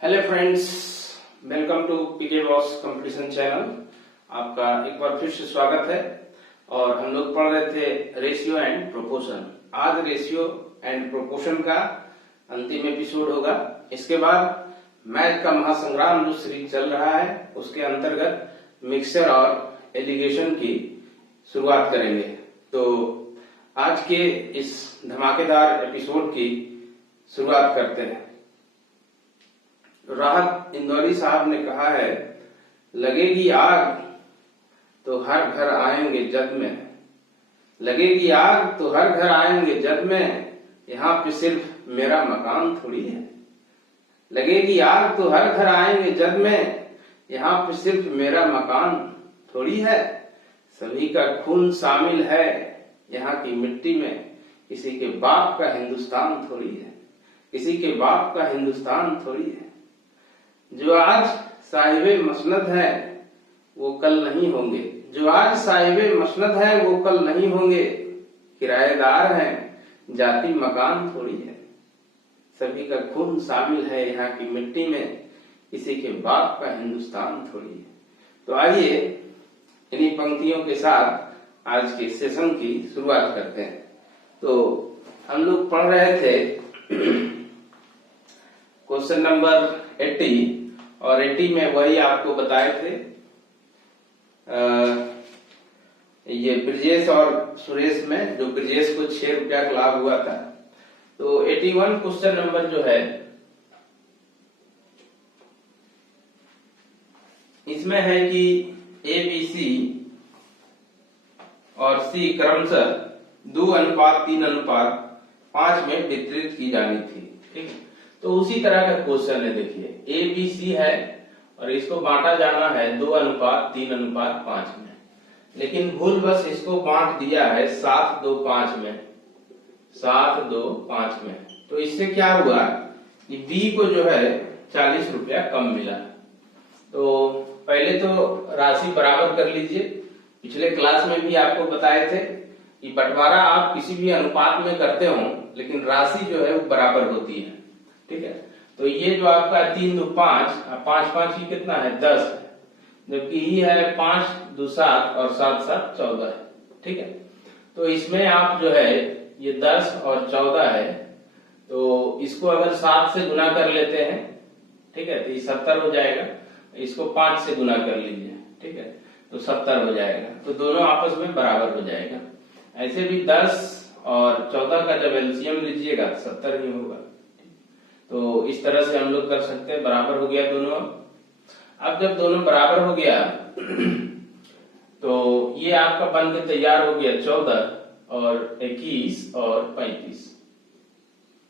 Hello friends, welcome to PK boss competition channel. आपका एक बार फिर से स्वागत है। और हम लोग पढ़ रहे थे रेशियो एंड प्रोपोर्शन। आज रेशियो एंड प्रोपोर्शन का अंतिम एपिसोड होगा। इसके बाद मैथ का महासंग्राम जो सीरीज चल रहा है उसके अंतर्गत मिक्सचर और एलिगेशन की शुरुआत करेंगे। तो आज के इस धमाकेदार एपिसोड की शुरुआत करते हैं। राहत इंदौरी साहब ने कहा है, लगेगी आग तो हर घर आएंगे जग में, लगेगी आग तो हर घर आएंगे जग में, यहाँ पे सिर्फ मेरा मकान थोड़ी है। लगेगी आग तो हर घर आएंगे जग में, यहाँ पे सिर्फ मेरा मकान थोड़ी है। सभी का खून शामिल है यहाँ की मिट्टी में, किसी के बाप का हिंदुस्तान थोड़ी है, किसी के बाप का हिंदुस्तान थोड़ी है। जो आज साहिबे मसनद है वो कल नहीं होंगे, जो आज साहिबे मसनद है वो कल नहीं होंगे। किराएदार हैं जाति मकान थोड़ी है, सभी का खून शामिल है यहाँ की मिट्टी में, किसी के बाप का हिंदुस्तान थोड़ी है। तो आइए इन्हीं पंक्तियों के साथ आज के सेशन की शुरुआत करते हैं। तो हम लोग पढ़ रहे थे क्वेश्चन नंबर 80 और 80 में वही आपको बताए थे ये ब्रजेश और सुरेश में, जो ब्रजेश को 6 रुपया का लाभ हुआ था। तो 81 क्वेश्चन नंबर जो है इसमें है कि ए बी सी और सी क्रमशः 2:3:5 में वितरित की जानी थी। ठीक है, तो उसी तरह का क्वेश्चन है। देखिए ए बी सी है और इसको बांटा जाना है 2:3:5 में, लेकिन भूल बस इसको बांट दिया है 7:2:5 में, 7:2:5 में। तो इससे क्या हुआ कि बी को जो है 40 रुपया कम मिला। तो पहले तो राशि बराबर कर लीजिए। पिछले क्लास में भी आपको बताए थे कि बंटवारा आप किसी भी अनुपात में करते हो लेकिन राशि जो है वो बराबर होती है। ठीक है, तो ये जो आपका 3:2:5, 5 ही कितना है 10 है, जबकि ये है 5:2:7 और 7:7=14 है। ठीक है, तो इसमें आप जो है ये 10 और 14 है, तो इसको अगर 7 से गुना कर लेते हैं, ठीक है, तो ये 70 हो जाएगा। इसको 5 से गुना कर लीजिए, ठीक है, तो 70 हो जाएगा। तो दोनों आपस में बराबर हो जाएगा। ऐसे भी 10 और 14 का जब एलसीएम लीजिएगा 70 ही होगा। तो इस तरह से हम लोग कर सकते हैं। बराबर हो गया दोनों। अब जब दोनों बराबर हो गया तो ये आपका बन के तैयार हो गया 14 और 21 और 35।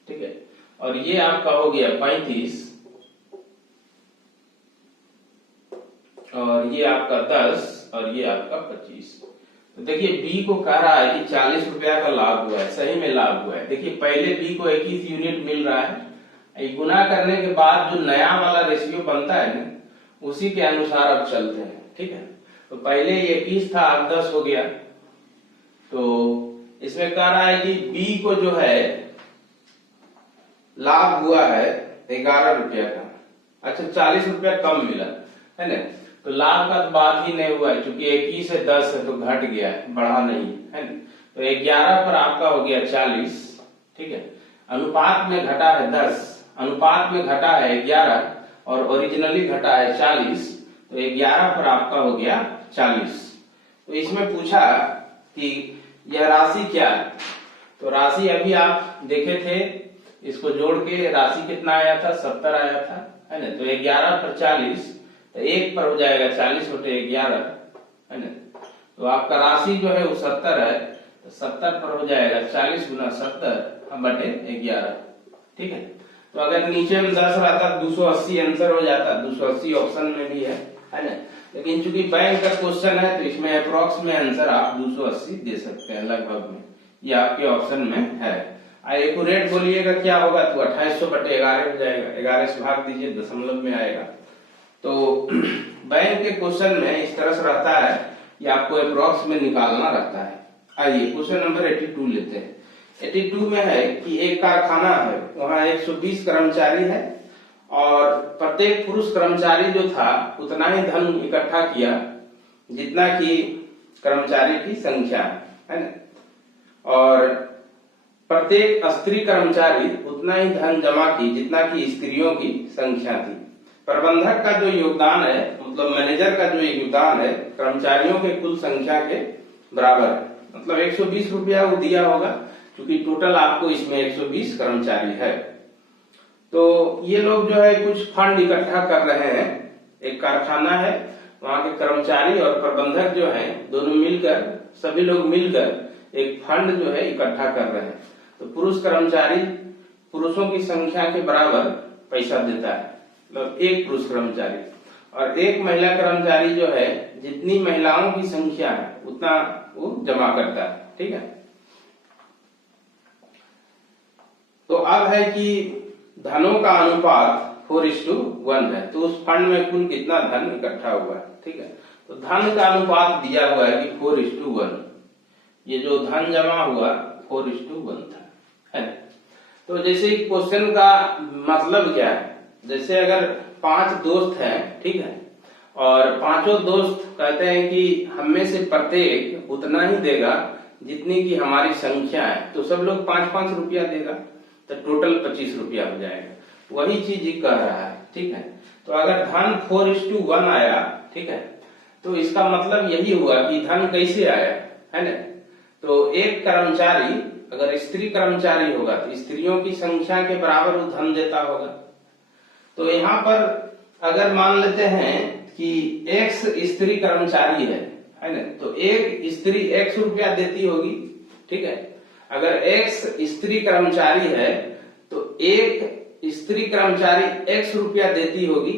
ठीक है, और ये आपका हो गया 35 और ये आपका 10 और ये आपका 25। तो देखिए बी को कह रहा है कि 40 रुपया का लाभ हुआ है। सही में लाभ हुआ है। देखिए पहले बी को 21 यूनिट मिल रहा है, गुना करने के बाद जो नया वाला रेशियो बनता है ना उसी के अनुसार अब चलते हैं। ठीक है, तो पहले 21 था, अब 10 हो गया। तो इसमें कह रहा है कि बी को जो है लाभ हुआ है 11 रुपया का। अच्छा, 40 रुपया कम मिला है ना, तो लाभ का तो बात ही नहीं हुआ है, क्योंकि 21 से 10 है तो घट गया है, बढ़ा नहीं है ना। तो 11 पर आपका हो गया 40। ठीक है, अनुपात में घटा है 10, अनुपात में घटा है 11 और ओरिजिनली घटा है 40। तो 11 पर आपका हो गया 40। तो इसमें पूछा कि यह राशि क्या है। तो राशि अभी आप देखे थे, इसको जोड़ के राशि कितना आया था, 70 आया था, है ना। तो 11 पर 40, तो 1 पर हो जाएगा 40/11, है ना। तो आपका राशि जो है वो 70 है, तो 70 पर हो जाएगा 40 × 70/11। ठीक है, तो अगर नीचे में 10 रहता 280 आंसर हो जाता, 280 ऑप्शन में भी है ना। लेकिन चूंकि बैंक का क्वेश्चन है तो इसमें अप्रोक्स में आंसर आप 280 दे सकते हैं लगभग में, ये आपके ऑप्शन में है। एक्यूरेट बोलिएगा क्या होगा, तो 2800/11 हो जाएगा। 11 से भाग दीजिए, दशमलव में आएगा। तो बैंक के क्वेश्चन में इस तरह से रहता है कि आपको अप्रोक्स में निकालना रहता है। आइए क्वेश्चन नंबर 82 लेते हैं। 82 में है कि एक कारखाना है, वहां 120 कर्मचारी है और प्रत्येक पुरुष कर्मचारी जो था उतना ही धन इकट्ठा किया जितना कि कर्मचारी की संख्या है ना, और प्रत्येक स्त्री कर्मचारी उतना ही धन जमा की जितना कि स्त्रियों की संख्या थी। प्रबंधक का जो योगदान है, मतलब मैनेजर का जो योगदान है, कर्मचारियों के कुल संख्या के बराबर है। मतलब 120 रुपया वो दिया होगा, क्योंकि टोटल आपको इसमें 120 कर्मचारी है। तो ये लोग जो है कुछ फंड इकट्ठा कर रहे हैं। एक कारखाना है, वहां के कर्मचारी और प्रबंधक जो है दोनों मिलकर, सभी लोग मिलकर एक फंड जो है इकट्ठा कर रहे हैं। तो पुरुष कर्मचारी पुरुषों की संख्या के बराबर पैसा देता है, मतलब एक पुरुष कर्मचारी, और एक महिला कर्मचारी जो है जितनी महिलाओं की संख्या है उतना वो जमा करता है। ठीक है, तो अब है कि धनों का अनुपात 4:1 है। तो उस फंड में कुल कितना धन इकट्ठा हुआ है। ठीक है, तो धन का अनुपात दिया हुआ है कि 4:1। ये जो धन जमा हुआ 4:1 था, है। तो जैसे क्वेश्चन का मतलब क्या है, जैसे अगर 5 दोस्त हैं, ठीक है, और पांचों दोस्त कहते हैं कि हम में से प्रत्येक उतना ही देगा जितनी की हमारी संख्या है, तो सब लोग 5-5 रुपया देगा, तो टोटल 25 रुपया हो जाएगा। वही चीज ये कह रहा है। ठीक है, तो अगर धन 4:1 आया, ठीक है, तो इसका मतलब यही हुआ कि धन कैसे आया, है ना। तो एक कर्मचारी अगर स्त्री कर्मचारी होगा तो स्त्रियों की संख्या के बराबर वो धन देता होगा। तो यहाँ पर अगर मान लेते हैं कि X स्त्री कर्मचारी है ना, तो एक स्त्री X रुपया देती होगी। ठीक है, अगर X स्त्री कर्मचारी है तो एक स्त्री कर्मचारी X रुपया देती होगी,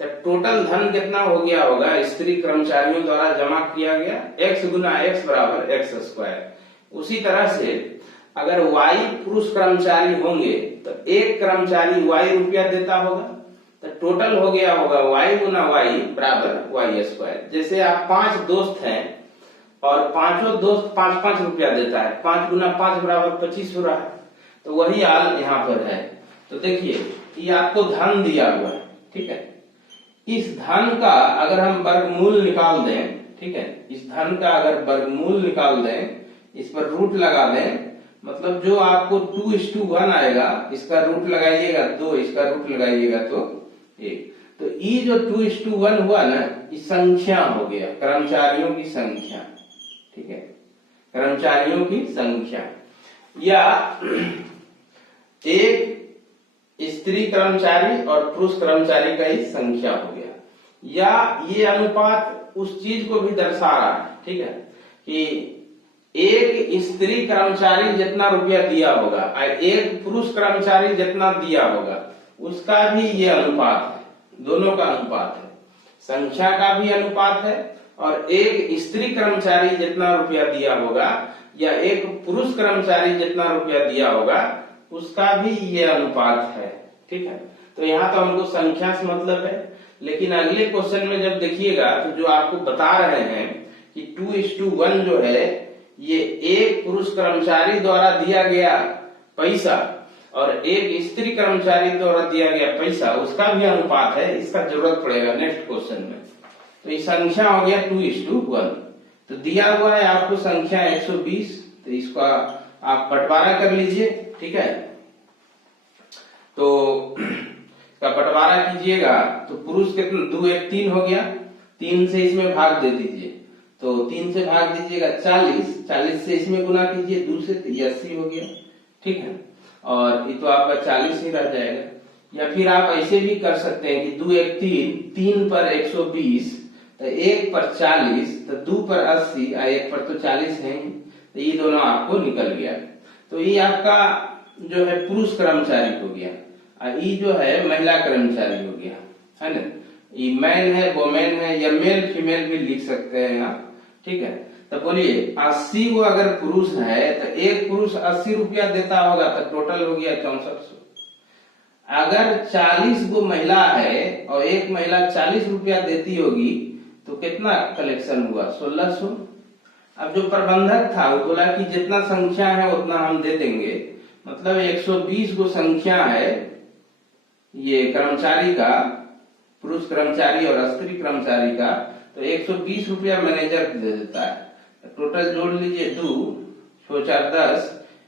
तो टोटल धन कितना हो गया होगा स्त्री कर्मचारियों द्वारा जमा किया गया, X गुना X बराबर X²। उसी तरह से अगर Y पुरुष कर्मचारी होंगे तो एक कर्मचारी Y रुपया देता होगा, तो टोटल हो गया होगा Y गुना Y बराबर Y²। जैसे आप 5 दोस्त हैं और पांचों दोस्त 5-5 रुपया देता है, 5 गुना 5 बराबर 25 हो रहा है। तो वही हाल यहाँ पर है। तो देखिए ये आपको धन दिया हुआ है। ठीक है, इस धन का अगर हम वर्गमूल निकाल दें, ठीक है, इस धन का अगर वर्गमूल निकाल दें, इस पर रूट लगा दें, मतलब जो आपको 2:1 आएगा, इसका रूट लगाइएगा 2, इसका रूट लगाइएगा तो 1। तो ये जो 2:1 हुआ ना, ये संख्या हो गया, कर्मचारियों की संख्या। ठीक है, कर्मचारियों की संख्या, या एक स्त्री कर्मचारी और पुरुष कर्मचारी का ही संख्या हो गया, या ये अनुपात उस चीज को भी दर्शा रहा है। ठीक है, कि एक स्त्री कर्मचारी जितना रुपया दिया होगा और एक पुरुष कर्मचारी जितना दिया होगा, उसका भी ये अनुपात है, दोनों का अनुपात है, संख्या का भी अनुपात है, और एक स्त्री कर्मचारी जितना रुपया दिया होगा या एक पुरुष कर्मचारी जितना रुपया दिया होगा, उसका भी ये अनुपात है। ठीक है, तो यहाँ तो हमको संख्या से मतलब है, लेकिन अगले क्वेश्चन में जब देखिएगा तो जो आपको बता रहे हैं कि 2:1 जो है ये एक पुरुष कर्मचारी द्वारा दिया गया पैसा और एक स्त्री कर्मचारी द्वारा दिया गया पैसा, उसका भी अनुपात है। इसका जरूरत पड़ेगा नेक्स्ट क्वेश्चन में। तो ये संख्या हो गया 2:1। तो दिया हुआ है आपको संख्या 120, तो इसका आप बंटवारा कर लीजिए। ठीक है, तो इसका बंटवारा कीजिएगा तो पुरुष कितना, 2 1 3 हो गया, 3 से इसमें भाग दे दीजिए, तो 3 से भाग दीजिएगा 40, 40 से इसमें गुना कीजिए 2 से, तो 80 हो गया। ठीक है, और ये तो आपका 40 ही रह जाएगा। या फिर आप ऐसे भी कर सकते हैं कि 2 1 3, 3 पर 120, तो 1 पर 40, तो 2 पर 80 और 1 पर तो 40 है, तो ये दोनों आपको निकल गया। तो ये आपका जो है पुरुष कर्मचारी हो गया, और ये जो है महिला कर्मचारी हो गया, है ना। ये मैन है, वोमेन है, या मेल फीमेल भी लिख सकते हैं आप। ठीक है, तो बोलिए 80 को अगर पुरुष है तो एक पुरुष 80 रुपया देता होगा, तो टोटल हो गया 6400। अगर 40 को महिला है और एक महिला 40 रुपया देती होगी, तो कितना कलेक्शन हुआ, 1600। अब जो प्रबंधक था वो बोला कि जितना संख्या है उतना हम दे देंगे, मतलब 120 को संख्या है ये कर्मचारी का, पुरुष कर्मचारी और स्त्री कर्मचारी का, तो 120 रुपया मैनेजर दे देता है। टोटल जोड़ लीजिए 2 6 4 10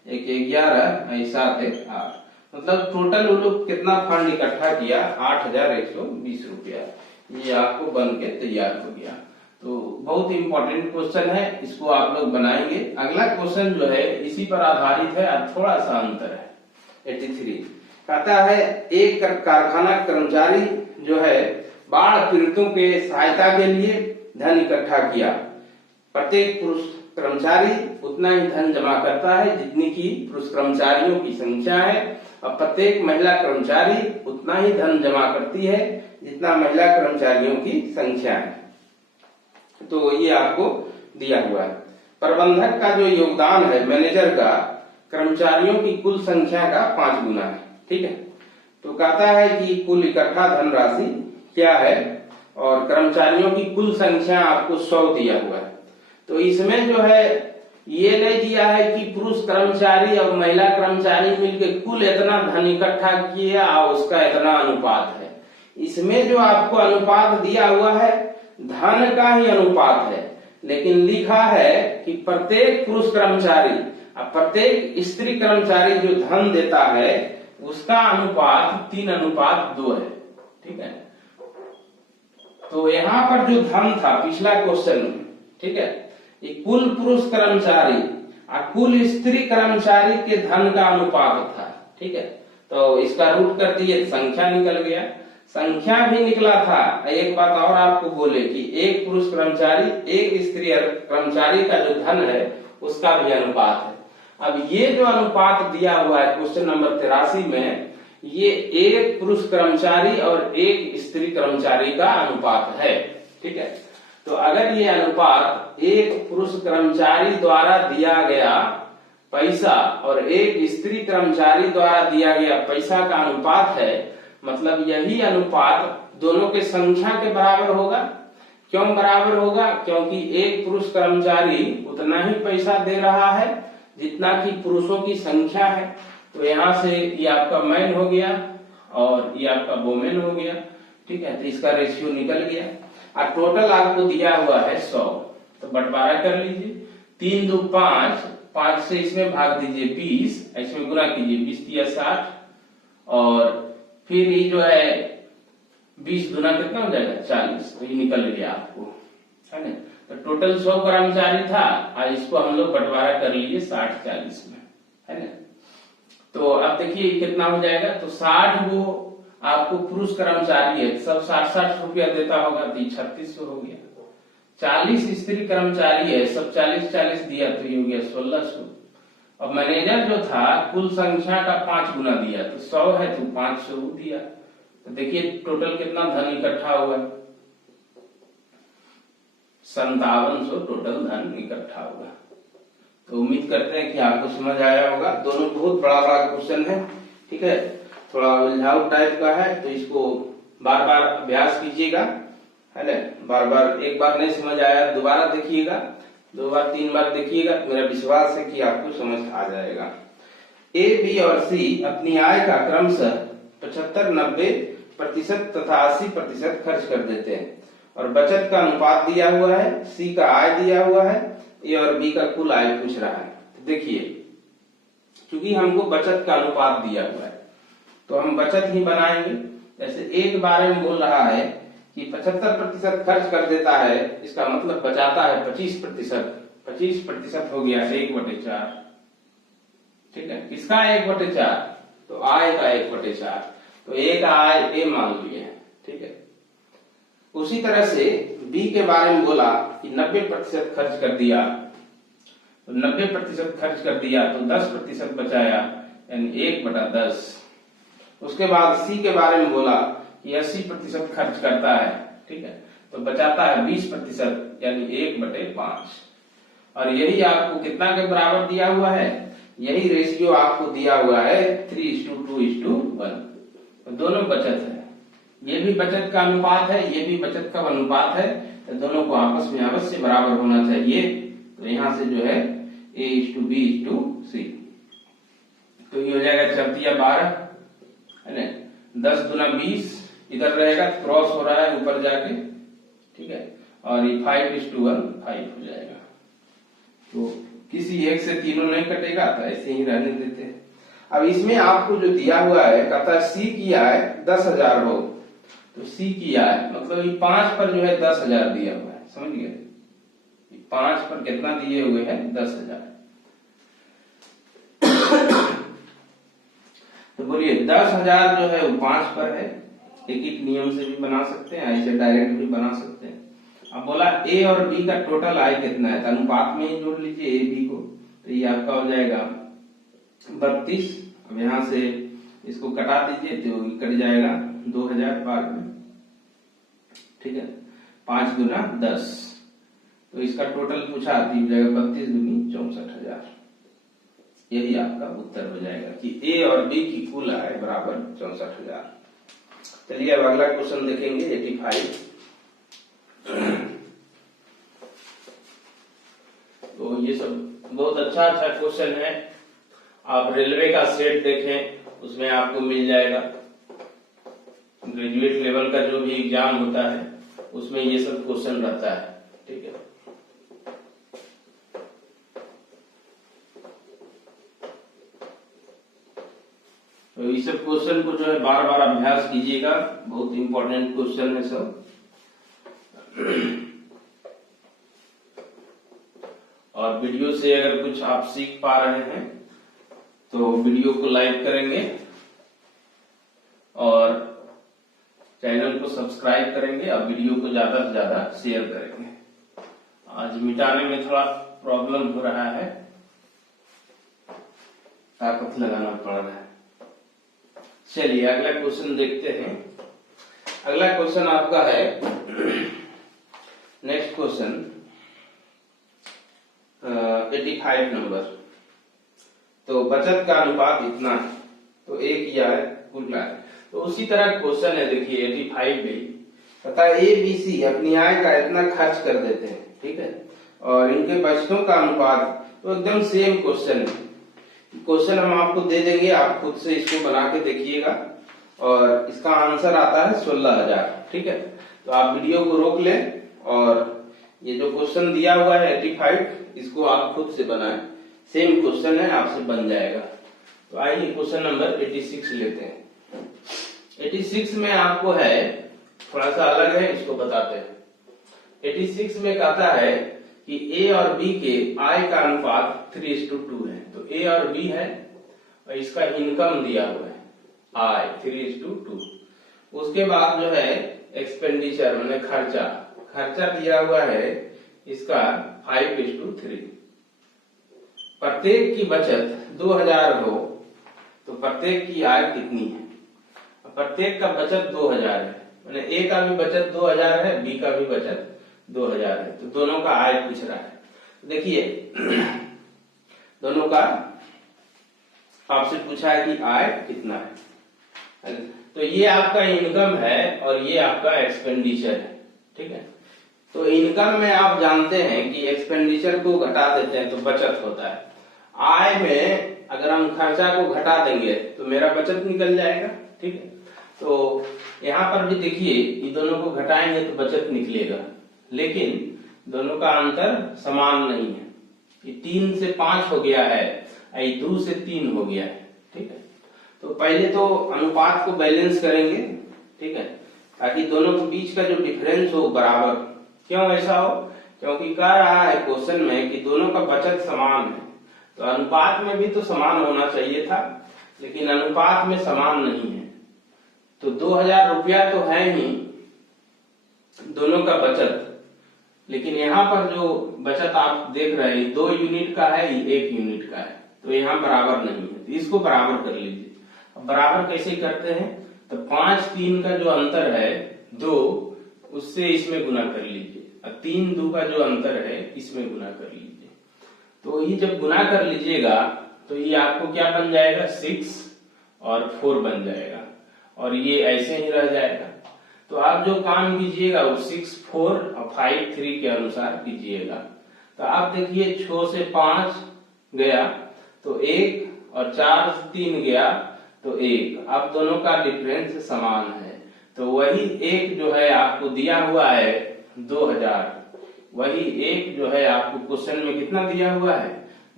1 11 7 1 8, मतलब टोटल वो लोग कितना फंड इकट्ठा किया, 8120 रुपया। ये आपको बन के तैयार हो गया। तो बहुत इंपॉर्टेंट क्वेश्चन है, इसको आप लोग बनाएंगे। अगला क्वेश्चन जो है इसी पर आधारित है, थोड़ा सा अंतर है। 83 कहता है एक कारखाना कर्मचारी जो है बाढ़ पीड़ितों के सहायता के लिए धन इकट्ठा किया। प्रत्येक पुरुष कर्मचारी उतना ही धन जमा करता है जितनी की पुरुष कर्मचारियों की संख्या है, और प्रत्येक महिला कर्मचारी उतना ही धन जमा करती है जितना महिला कर्मचारियों की संख्या है। तो ये आपको दिया हुआ है। प्रबंधक का जो योगदान है मैनेजर का कर्मचारियों की कुल संख्या का 5 गुना है। ठीक है, तो कहता है कि कुल इकट्ठा धनराशि क्या है, और कर्मचारियों की कुल संख्या आपको 100 दिया हुआ है। तो इसमें जो है ये नहीं दिया है कि पुरुष कर्मचारी और महिला कर्मचारी मिलकर कुल इतना धन इकट्ठा किया और उसका इतना अनुपात है। इसमें जो आपको अनुपात दिया हुआ है धन का ही अनुपात है, लेकिन लिखा है कि प्रत्येक पुरुष कर्मचारी और प्रत्येक स्त्री कर्मचारी जो धन देता है उसका अनुपात 3:2 है। ठीक है, तो यहाँ पर जो धन था पिछला क्वेश्चन में, ठीक है, ये कुल पुरुष कर्मचारी और कुल स्त्री कर्मचारी के धन का अनुपात था। ठीक है, तो इसका रूट कर दिए, संख्या निकल गया। संख्या भी निकला था। एक बात और आपको बोले कि एक पुरुष कर्मचारी एक स्त्री कर्मचारी का जो धन है उसका भी अनुपात है। अब ये जो अनुपात दिया हुआ है क्वेश्चन नंबर 83 में, ये एक पुरुष कर्मचारी और एक स्त्री कर्मचारी का अनुपात है। ठीक है, तो अगर ये अनुपात एक पुरुष कर्मचारी द्वारा दिया गया पैसा और एक स्त्री कर्मचारी द्वारा दिया गया पैसा का अनुपात है, मतलब यही अनुपात दोनों के संख्या के बराबर होगा। क्यों बराबर होगा? क्योंकि एक पुरुष कर्मचारी उतना ही पैसा दे रहा है जितना कि पुरुषों की संख्या है। तो यहाँ से ये आपका मैन हो गया और ये आपका वोमेन हो गया। ठीक है, तो इसका रेशियो निकल गया और टोटल आपको दिया हुआ है 100। तो बंटवारा कर लीजिए, 3 2 5, 5 से इसमें भाग दीजिए 20, इसमें गुना कीजिए 20 दिया 60, और फिर ये जो है 20 गुना कितना हो जाएगा 40। तो ये निकल गया आपको, है ना। तो टोटल 100 कर्मचारी था और इसको हम लोग बंटवारा कर लीजिए 60-40 में, है ना। तो अब देखिए कितना हो जाएगा, तो 60 वो आपको पुरुष कर्मचारी है, सब 60-60 रुपया देता होगा, तो 3600 हो गया। 40 स्त्री कर्मचारी है, सब 40-40 दिया, तो ये हो गया 1600। अब मैनेजर जो था कुल संख्या का 5 गुना दिया, तो 100 है तो 500 दिया। तो देखिए टोटल कितना धन इकट्ठा हुआ, 5700 टोटल धन इकट्ठा हुआ। तो उम्मीद करते हैं कि आपको समझ आया होगा। दोनों बहुत बड़ा बड़ा क्वेश्चन है। ठीक है, थोड़ा उलझाऊ टाइप का है, तो इसको बार बार अभ्यास कीजिएगा, है ना। बार बार, एक बार नहीं समझ आया दोबारा देखिएगा, 2 बार 3 बार देखिएगा, मेरा विश्वास है कि आपको समझ आ जाएगा। ए, बी और सी अपनी आय का क्रमशः 75-90% तथा 80% खर्च कर देते हैं, और बचत का अनुपात दिया हुआ है, सी का आय दिया हुआ है, ए और बी का कुल आय पूछ रहा है। तो देखिए, क्योंकि हमको बचत का अनुपात दिया हुआ है तो हम बचत ही बनाएंगे। जैसे ए के बारे में बोल रहा है कि 75% खर्च कर देता है, इसका मतलब बचाता है 25%। 25% हो गया 1/4। ठीक है, किसका 1/4? तो आय का 1/4। तो ए का आय ए मान लिए। ठीक है, उसी तरह से बी के बारे में बोला कि 90% खर्च कर दिया, तो 90% खर्च कर दिया तो 10% बचाया, यानी 1/10। उसके बाद सी के बारे में बोला कि 80% खर्च करता है, ठीक है, तो बचाता है 20%, यानी 1/5। और यही आपको कितना के बराबर दिया हुआ है, यही रेशियो आपको दिया हुआ है 3:2:1। तो दोनों बचत है, ये भी बचत का अनुपात है, ये भी बचत का अनुपात है, तो दोनों को आपस में अवश्य बराबर होना चाहिए। तो यहाँ से जो है A:B:C, तो ये हो जाएगा 4×12, है ना, 10 × 20, इधर रहेगा क्रॉस हो रहा है ऊपर जाके, ठीक है, और ये 5:1 5 हो जाएगा। तो किसी एक से तीनों नहीं कटेगा तो ऐसे ही रहने देते हैं। अब इसमें आपको जो दिया हुआ है, कहता है सी किया है 10,000 हो, तो सी किया है मतलब ये 5 पर जो है 10,000 दिया हुआ है, समझ गए? 5 पर कितना दिए हुए हैं? 10,000। तो बोलिए 10,000 जो है वो 5 पर है। एक नियम से भी बना सकते हैं, ऐसे डायरेक्ट भी बना सकते हैं। अब बोला ए और बी का टोटल आय कितना है, तो अनुपात में ही जोड़ लीजिए ए बी को, तो ये आपका हो जाएगा 32। अब यहां से इसको कटा दीजिए तो कट जाएगा 2,000 बाद में, ठीक है, 5 गुना 10, तो इसका टोटल पूछा हो जाएगा 32 दूनी 64,000। यही आपका उत्तर हो जाएगा कि ए और बी की कुल आय बराबर 64,000। चलिए अब अगला क्वेश्चन देखेंगे 85। तो ये सब बहुत अच्छा क्वेश्चन है। आप रेलवे का सेट देखें, उसमें आपको मिल जाएगा। ग्रेजुएट लेवल का जो भी एग्जाम होता है उसमें ये सब क्वेश्चन रहता है, ठीक है। तो इस सब क्वेश्चन को जो है बार बार अभ्यास कीजिएगा, बहुत इंपॉर्टेंट क्वेश्चन है सब। और वीडियो से अगर कुछ आप सीख पा रहे हैं तो वीडियो को लाइक करेंगे और चैनल को सब्सक्राइब करेंगे और वीडियो को ज्यादा से ज्यादा शेयर करेंगे। आज मिटाने में थोड़ा प्रॉब्लम हो रहा है, ताकत लगाना पड़ रहा है। चलिए अगला क्वेश्चन देखते हैं। अगला क्वेश्चन आपका है, नेक्स्ट क्वेश्चन 85 नंबर। तो बचत का अनुपात इतना है, तो ए किया है कुल आय। तो उसी तरह क्वेश्चन है, देखिए 85 में पता है ए बी सी अपनी आय का इतना खर्च कर देते हैं, ठीक है, और इनके बचतों का अनुपात, तो एकदम सेम क्वेश्चन है। क्वेश्चन हम आपको दे देंगे, आप खुद से इसको बना के देखिएगा और इसका आंसर आता है 16,000, ठीक है। तो आप वीडियो को रोक लें और ये जो क्वेश्चन दिया हुआ है 85, इसको आप खुद से बनाएं। सेम क्वेश्चन है, आपसे बन जाएगा। तो आइए क्वेश्चन नंबर 86 लेते हैं। 86 में आपको है, थोड़ा सा अलग है, इसको बताते हैं। 86 में कहता है कि ए और बी के आय का अनुपात 3:2 है। तो ए और बी है और इसका इनकम दिया हुआ है आय 3:2। उसके बाद जो है एक्सपेंडिचर मैंने खर्चा दिया हुआ है इसका 5:3। प्रत्येक की बचत 2,000 हो तो प्रत्येक की आय कितनी है? प्रत्येक का बचत 2,000 है, मैंने ए का भी बचत 2,000 है, बी का भी बचत 2,000 है, तो दोनों का आय पूछ रहा है। देखिए दोनों का आपसे पूछा है कि आय कितना है। तो ये आपका इनकम है और ये आपका एक्सपेंडिचर है, ठीक है। तो इनकम में आप जानते हैं कि एक्सपेंडिचर को घटा देते हैं तो बचत होता है। आय में अगर हम खर्चा को घटा देंगे तो मेरा बचत निकल जाएगा, ठीक है। तो यहाँ पर भी देखिए, ये दोनों को घटाएंगे तो बचत निकलेगा, लेकिन दोनों का अंतर समान नहीं है। ये 3 से 5 हो गया है, ये 2 से 3 हो गया है, ठीक है। तो पहले तो अनुपात को बैलेंस करेंगे, ठीक है, ताकि दोनों के बीच का जो डिफरेंस हो बराबर। क्यों ऐसा हो? क्योंकि कह रहा है क्वेश्चन में कि दोनों का बचत समान है, तो अनुपात में भी तो समान होना चाहिए था, लेकिन अनुपात में समान नहीं है। तो 2,000 रुपया तो है ही दोनों का बचत, लेकिन यहाँ पर जो बचत आप देख रहे हैं 2 यूनिट का है, 1 यूनिट का है, तो यहाँ बराबर नहीं है। तो इसको बराबर कर लीजिए। अब बराबर कैसे करते हैं? तो 5-3 का जो अंतर है 2, उससे इसमें गुना कर लीजिए, और 3-2 का जो अंतर है इसमें गुना कर लीजिए। तो ये जब गुना कर लीजिएगा तो ये आपको क्या बन जाएगा? 6 और 4 बन जाएगा, और ये ऐसे ही रह जाएगा। तो आप जो काम कीजिएगा वो 6, 4 और 5, 3 के अनुसार कीजिएगा। तो आप देखिए 6 से 5 गया तो 1, और 4 से 3 गया तो 1। अब दोनों का डिफरेंस समान है, तो वही एक जो है आपको दिया हुआ है 2000, वही एक जो है आपको क्वेश्चन में कितना दिया हुआ है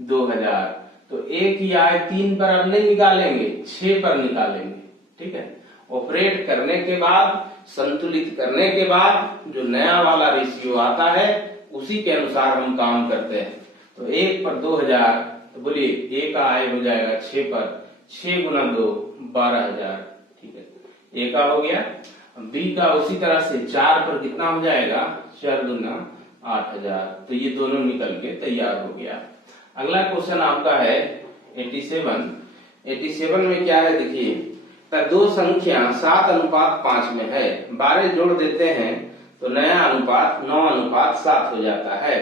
2000। तो एक या 3 पर अब नहीं निकालेंगे, 6 पर निकालेंगे। ठीक है, ऑपरेट करने के बाद, संतुलित करने के बाद जो नया वाला रेशियो आता है उसी के अनुसार हम काम करते हैं। तो 1 पर 2000, तो बोलिए ए का आय हो जाएगा 6 पर, 6 गुना 2 12,000। ठीक है, ए का हो गया। बी का उसी तरह से 4 पर कितना हो जाएगा 4 गुना 8,000। तो ये दोनों निकल के तैयार हो गया। अगला क्वेश्चन आपका है 87 में क्या है देखिए, दो संख्या 7:5 में है, 12 जोड़ देते हैं तो नया अनुपात 9:7 हो जाता है।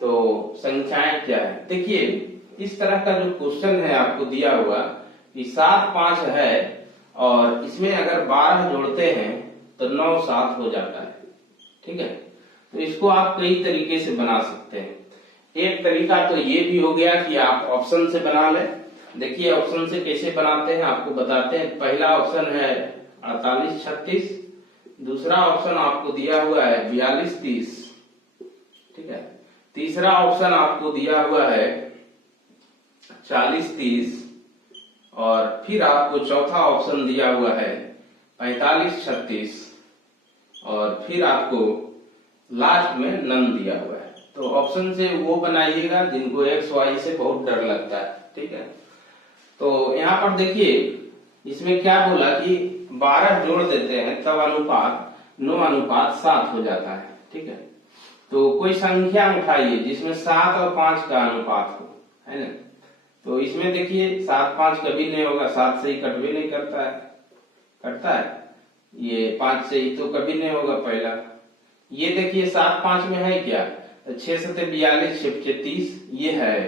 तो संख्याएं क्या है देखिए, इस तरह का जो क्वेश्चन है आपको दिया हुआ कि 7 5 है और इसमें अगर 12 जोड़ते हैं तो 9 7 हो जाता है। ठीक है, तो इसको आप कई तरीके से बना सकते हैं। एक तरीका तो ये भी हो गया कि आप ऑप्शन से बना लें। देखिए ऑप्शन से कैसे बनाते हैं आपको बताते हैं। पहला ऑप्शन है 48 36, दूसरा ऑप्शन आपको दिया हुआ है 42 30। ठीक है, तीसरा ऑप्शन आपको दिया हुआ है 40 30 और फिर आपको चौथा ऑप्शन दिया हुआ है 45 36 और फिर आपको लास्ट में नन दिया हुआ है। तो ऑप्शन से वो बनाइएगा जिनको एक्स वाई से बहुत डर लगता है। ठीक है, तो यहाँ पर देखिए इसमें क्या बोला कि 12 जोड़ देते हैं तब अनुपात 9:7 हो जाता है। ठीक है, तो कोई संख्या उठाइए जिसमें 7 और 5 का अनुपात हो, है ना। तो इसमें देखिए 7 5 कभी नहीं होगा, 7 से ही कट भी नहीं करता है, कटता है। ये 5 से ही तो कभी नहीं होगा पहला। ये देखिए 7 5 में है क्या, 6 7 42 6 5 30 ये है,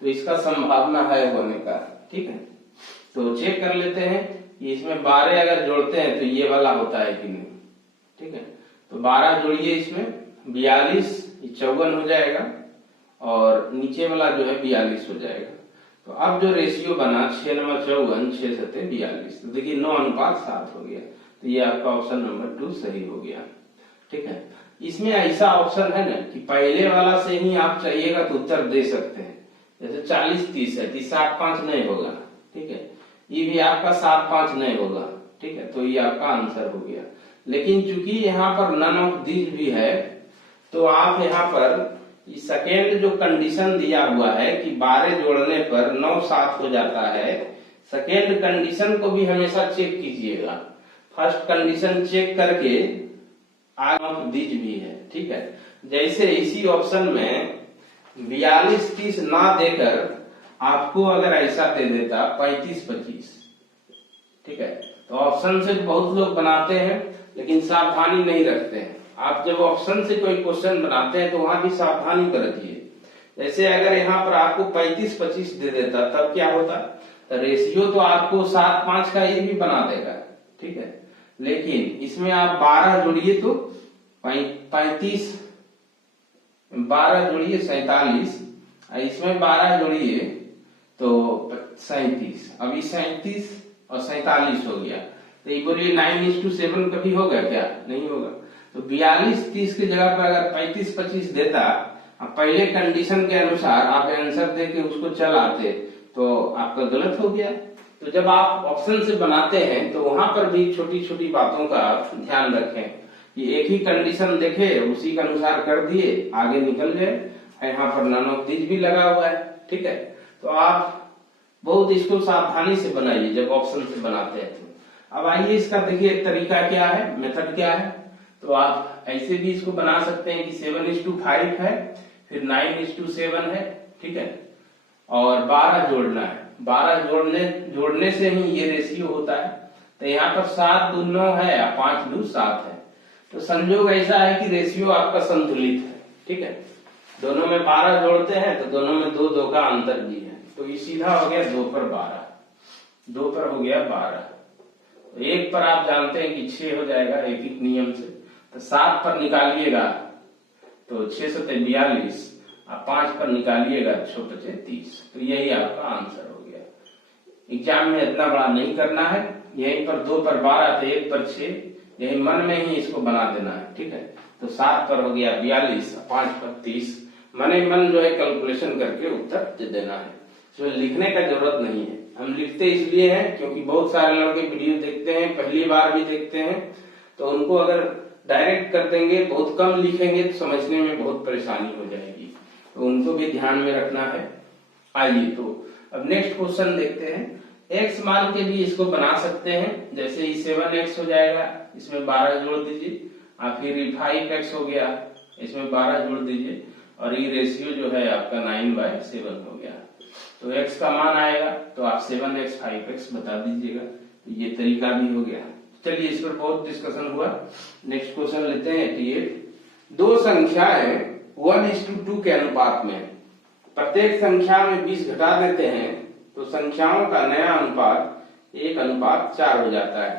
तो इसका संभावना है होने का। ठीक है, तो चेक कर लेते हैं कि इसमें 12 अगर जोड़ते हैं तो ये वाला होता है कि नहीं। ठीक है, तो 12 जोड़िए, इसमें 42 54 हो जाएगा और नीचे वाला जो है 42 हो जाएगा। तो अब जो रेशियो बना 6 9 54 6 7 42, तो देखिए 9:7 हो गया। तो ये आपका ऑप्शन नंबर 2 सही हो गया। ठीक है, इसमें ऐसा ऑप्शन है ना कि पहले वाला से ही आप चाहिएगा तो उत्तर दे सकते हैं। जैसे 40 30 है, 7 5 नहीं होगा। ठीक है, ये भी आपका 7 5 नहीं होगा। ठीक है, तो ये आपका आंसर हो गया। लेकिन चूंकि यहाँ पर नन ऑफ दिस भी है तो आप यहाँ पर सेकेंड जो कंडीशन दिया हुआ है कि 12 जोड़ने पर 9 7 हो जाता है, सेकेंड कंडीशन को भी हमेशा चेक कीजिएगा। फर्स्ट कंडीशन चेक करके आगे ऑफ दिस भी है। ठीक है, जैसे इसी ऑप्शन में 42 30 ना देकर आपको अगर ऐसा दे देता 35 25। ठीक है, तो ऑप्शन से बहुत लोग बनाते हैं लेकिन सावधानी नहीं रखते हैं। आप जब ऑप्शन से कोई क्वेश्चन बनाते हैं तो वहां भी सावधानी बरतिए। जैसे अगर यहाँ पर आपको 35 25 दे देता तब क्या होता, तो रेशियो तो आपको 7 5 का ये भी बना देगा। ठीक है, लेकिन इसमें आप 12 जोड़िए तो 35, 12 जोड़िए 47, इसमें 12 जोड़िए तो 37। अभी 37 और 47 हो गया। तो ये बोलिए 9:7 कभी होगा क्या, नहीं होगा। तो 42 30 की जगह पर अगर 35 25 देता, पहले कंडीशन के अनुसार आप आंसर देके उसको चलाते तो आपका गलत हो गया। तो जब आप ऑप्शन से बनाते हैं तो वहां पर भी छोटी छोटी बातों का ध्यान रखें कि एक ही कंडीशन देखे उसी के अनुसार कर दिए, आगे निकल गए। यहाँ पर नन ऑफ दिस भी लगा हुआ है। ठीक है, तो आप बहुत इसको सावधानी से बनाइए जब ऑप्शन से बनाते हैं। तो अब आइए इसका देखिए तरीका क्या है, मेथड क्या है। तो आप ऐसे भी इसको बना सकते हैं कि 7:5 है, फिर 9:7 है। ठीक है, और 12 जोड़ना है। 12 जोड़ने से ही ये रेशियो होता है। तो यहाँ पर 7 2 9 है या 5 2 7 है। तो संयोग ऐसा है कि रेशियो आपका संतुलित है। ठीक है, दोनों में 12 जोड़ते हैं तो दोनों में 2 2 का अंतर भी है। तो ये सीधा हो गया 2 पर 12, 2 पर हो गया 12। तो 1 पर आप जानते हैं कि 6 हो जाएगा एक एक नियम से। तो 7 पर निकालिएगा तो 6 7 42, आप 5 पर निकालिएगा 6 5 30। तो यही आपका आंसर हो गया। एग्जाम में इतना बड़ा नहीं करना है। यहीं पर 2 पर 12 तो 1 पर 6 यही मन में ही इसको बना देना है, ठीक है। तो 7 पर हो गया 42, 5 पर 30, मन मन जो है कैलकुलेशन करके उत्तर दे देना है। इसमें लिखने का जरूरत नहीं है। हम लिखते इसलिए हैं क्योंकि बहुत सारे लड़के वीडियो देखते हैं, पहली बार भी देखते हैं, तो उनको अगर डायरेक्ट कर देंगे, बहुत कम लिखेंगे तो समझने में बहुत परेशानी हो जाएगी, तो उनको भी ध्यान में रखना है। आइए तो अब नेक्स्ट क्वेश्चन देखते हैं। x मान के भी इसको बना सकते हैं, जैसे ही 7x हो जाएगा, इसमें 12 जोड़ दीजिए, और फिर 5x हो गया, इसमें 12 जोड़ दीजिए, और ये रेशियो जो है आपका 9/7 हो गया। तो x का मान आएगा तो आप 7x 5x बता दीजिएगा। ये तरीका भी हो गया। चलिए इस पर बहुत डिस्कशन हुआ। नेक्स्ट क्वेश्चन लेते हैं। 88 दो संख्याएं 1:2 के अनुपात में, प्रत्येक संख्या में 20 घटा देते हैं तो संख्याओं का नया अनुपात 1:4 हो जाता है।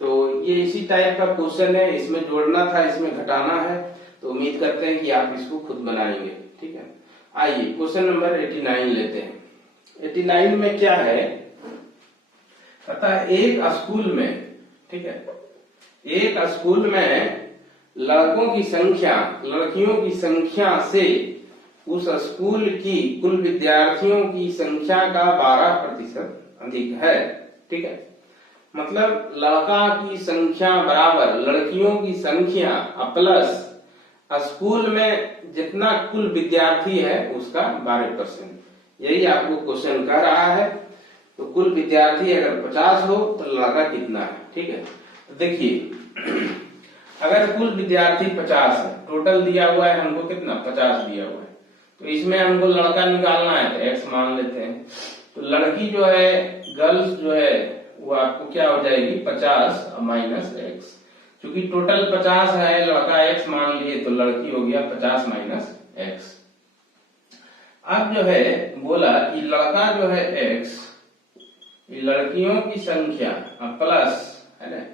तो ये इसी टाइप का क्वेश्चन है, इसमें जोड़ना था, इसमें घटाना है, तो उम्मीद करते हैं कि आप इसको खुद बनाएंगे, ठीक है। आइए क्वेश्चन नंबर 89 लेते हैं। 89 में क्या है, पता है एक स्कूल में, ठीक है, एक स्कूल में लड़कों की संख्या लड़कियों की संख्या से उस स्कूल की कुल विद्यार्थियों की संख्या का 12% अधिक है, ठीक है। मतलब लड़का की संख्या बराबर लड़कियों की संख्या प्लस स्कूल में जितना कुल विद्यार्थी है उसका 12%, यही आपको क्वेश्चन कह रहा है। तो कुल विद्यार्थी अगर 50 हो तो लड़का कितना है, ठीक है। तो देखिए अगर कुल विद्यार्थी 50 है, टोटल दिया हुआ है हमको कितना 50 दिया हुआ है, तो इसमें हमको लड़का निकालना है तो x मान लेते हैं। तो लड़की जो है गर्ल्स जो है वो आपको क्या हो जाएगी 50 माइनस x, क्योंकि टोटल 50 है, लड़का x मान लिए तो लड़की हो गया 50 माइनस x। अब जो है बोला कि लड़का जो है x, लड़कियों की संख्या प्लस है ना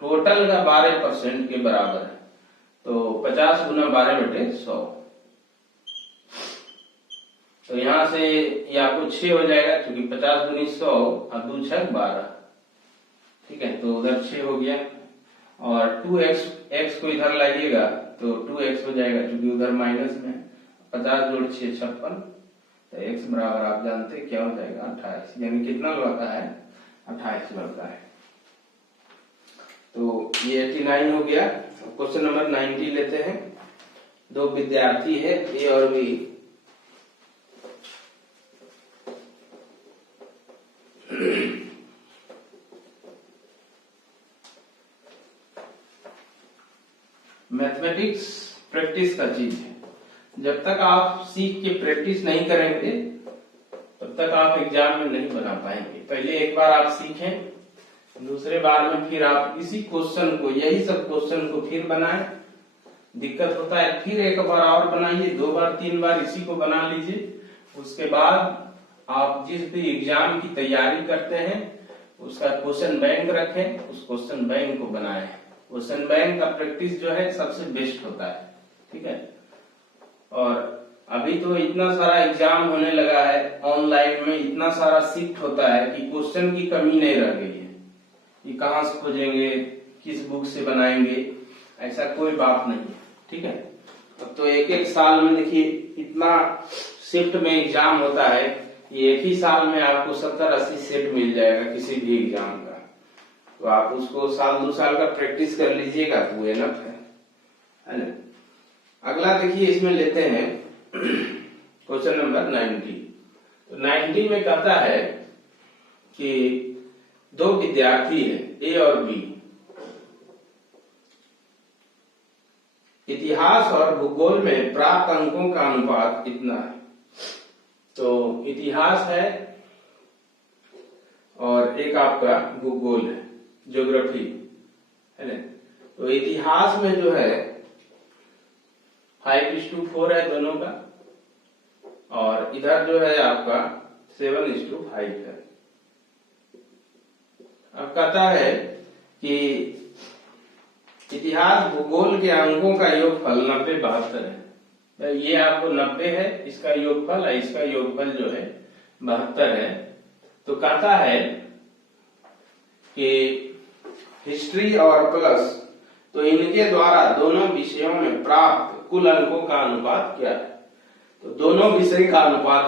टोटल का 12% के बराबर है, तो 50 गुना 12/100। तो यहां से ये आपको 6 हो जाएगा, क्योंकि 50 गुनी 100 और 2 6 12, ठीक है। तो उधर 6 हो गया, और 2x को इधर लाइएगा तो 2x हो जाएगा, क्योंकि उधर माइनस में 50 जोड़ 6 56, तो x बराबर आप जानते क्या हो जाएगा 28, यानी कितना लड़का है 28 लड़का है। तो ये 89 हो गया। क्वेश्चन नंबर 90 लेते हैं। दो विद्यार्थी है ए और बी, मैथमेटिक्स प्रैक्टिस का चीज है। जब तक आप सीख के प्रैक्टिस नहीं करेंगे तब तक आप एग्जाम में नहीं बना पाएंगे। पहले एक बार आप सीखें, दूसरे बार में फिर आप इसी क्वेश्चन को, यही सब क्वेश्चन को फिर बनाएं। दिक्कत होता है फिर एक बार और बनाइए, 2 बार 3 बार इसी को बना लीजिए। उसके बाद आप जिस भी एग्जाम की तैयारी करते हैं उसका क्वेश्चन बैंक रखें, उस क्वेश्चन बैंक को बनाएं। क्वेश्चन बैंक का प्रैक्टिस जो है सबसे बेस्ट होता है, ठीक है। और अभी तो इतना सारा एग्जाम होने लगा है, ऑनलाइन में इतना सारा शिफ्ट होता है कि क्वेश्चन की कमी नहीं रह गई है। ये कहाँ से खोजेंगे, किस बुक से बनाएंगे, ऐसा कोई बात नहीं है, ठीक है। अब तो एक साल में देखिए इतना शिफ्ट में एग्जाम होता है, ये एक ही साल में आपको 70-80 सेट मिल जाएगा किसी भी एग्जाम का। तो आप उसको साल 2 साल का प्रैक्टिस कर लीजिएगा तो वो एनफ है ना। अगला देखिए इसमें लेते हैं क्वेश्चन नंबर 90। तो 90 में कहता है कि दो विद्यार्थी है ए और बी, इतिहास और भूगोल में प्राप्त अंकों का अनुपात कितना है। तो इतिहास है और एक आपका भूगोल है, ज्योग्राफी है ना। तो इतिहास में जो है 5:4 है दोनों का, और इधर जो है आपका 7:5 है। अब कहता है कि इतिहास भूगोल के अंकों का योगफल 90-72 है। ये आपको 90 है, इसका योगफल है, इसका योगफल जो है 72 है। तो कहता है कि हिस्ट्री और प्लस, तो इनके द्वारा दोनों विषयों में प्राप्त कुल अंकों का अनुपात क्या है। तो दोनों विषय का अनुपात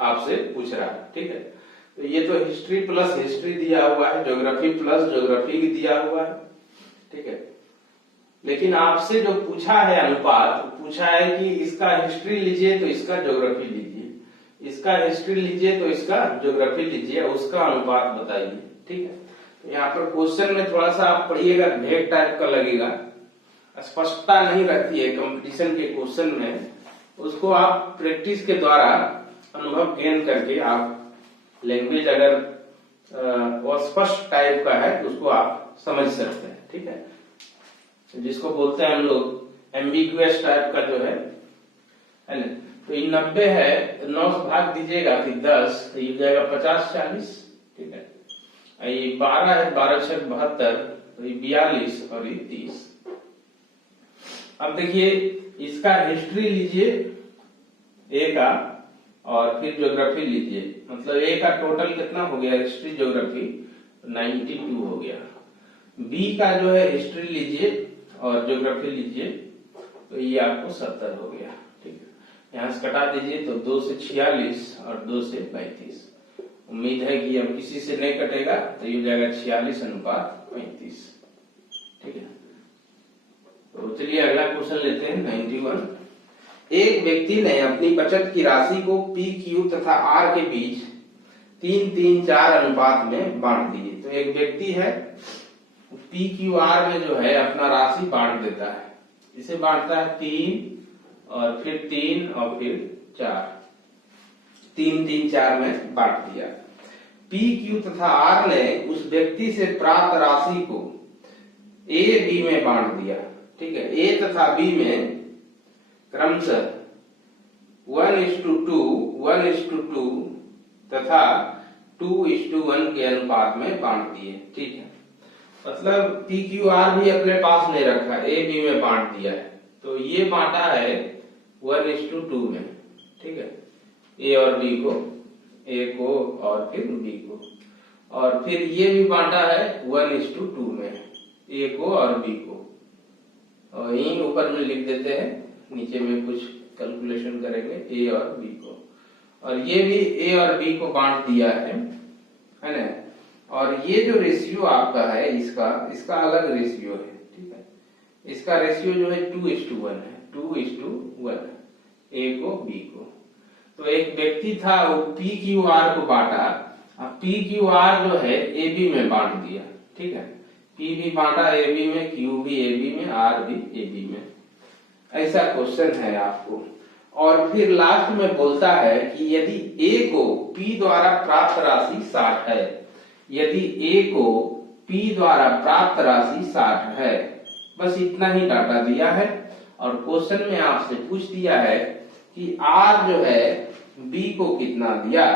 आपसे पूछ रहा है, ठीक है। तो ये तो हिस्ट्री प्लस हिस्ट्री दिया हुआ है, ज्योग्राफी प्लस ज्योग्राफी दिया हुआ है, ठीक है। लेकिन आपसे जो पूछा है अनुपात, पूछा है कि इसका हिस्ट्री लीजिए तो इसका ज्योग्राफी लीजिए, इसका हिस्ट्री लीजिए तो इसका ज्योग्राफी लीजिए, उसका अनुपात बताइए, ठीक है। तो यहाँ पर क्वेश्चन में थोड़ा सा आप पढ़िएगा, भेद टाइप का लगेगा, स्पष्टता नहीं रहती है कंपटीशन के क्वेश्चन में। उसको आप प्रैक्टिस के द्वारा अनुभव गेन करके आप लैंग्वेज अगर स्पष्ट टाइप का है तो उसको आप समझ सकते हैं, ठीक है। जिसको बोलते हैं हम लोग एम्बिगुअस टाइप का जो है ना। तो ये 90 है, 9 से भाग दीजिएगा फिर 10, तो ये जाएगा 50-40, ठीक है। ये 12 है, 12×6 = 72, तो ये 42 और ये 30। अब देखिए इसका हिस्ट्री लीजिए ए का और फिर ज्योग्राफी लीजिए, मतलब ए का टोटल कितना हो गया, हिस्ट्री ज्योग्राफी 92 हो गया। बी का जो है हिस्ट्री लीजिए और ज्योग्राफी लीजिए, तो ये आपको 70 हो गया, ठीक है। यहाँ से कटा दीजिए तो 2 से 46 और 2 से 35। उम्मीद है कि अब किसी से नहीं कटेगा, तो ये हो जाएगा 46:35, ठीक है। तो चलिए अगला क्वेश्चन लेते हैं 91। एक व्यक्ति ने अपनी बचत की राशि को पी क्यू तथा आर के बीच 3-3-4 अनुपात में बांट दीजिए। तो एक व्यक्ति है, पी क्यू आर में जो है अपना राशि बांट देता है, इसे बांटता है 3 और फिर 3 और फिर 4, 3-3-4 में बांट दिया। पी क्यू तथा आर ने उस व्यक्ति से प्राप्त राशि को ए बी में बांट दिया, ठीक है। ए तथा बी में क्रमशः 1:2, 1:2 तथा 2:1 के अनुपात में बांट दिए, ठीक है। मतलब पी क्यू आर भी अपने पास नहीं रखा, ए बी में बांट दिया है। तो ये बांटा है 1:2 में, ठीक है। ए और बी को, ए को और फिर बी को, और फिर ये भी बांटा है 1:2 में, ए को और बी को। और यही ऊपर में लिख देते हैं, नीचे में कुछ कैलकुलेशन करेंगे ए और बी को, और ये भी ए और बी को बांट दिया है ना। और ये जो रेशियो आपका है, इसका अलग रेशियो है, ठीक है। इसका रेशियो जो है 2:1 है, 2:1 ए को बी को। तो एक व्यक्ति था, वो पी क्यू आर को बांटा, अब पी क्यू आर जो है ए बी में बांट दिया, ठीक है। पी भी बांटा ए बी में, क्यू भी ए बी में, आर भी ए बी में। ऐसा क्वेश्चन है आपको। और फिर लास्ट में बोलता है कि यदि ए को पी द्वारा प्राप्त राशि 60 है, यदि ए को पी द्वारा प्राप्त राशि 60 है, बस इतना ही डाटा दिया है। और क्वेश्चन में आपसे पूछ दिया है कि आर जो है बी को कितना दिया,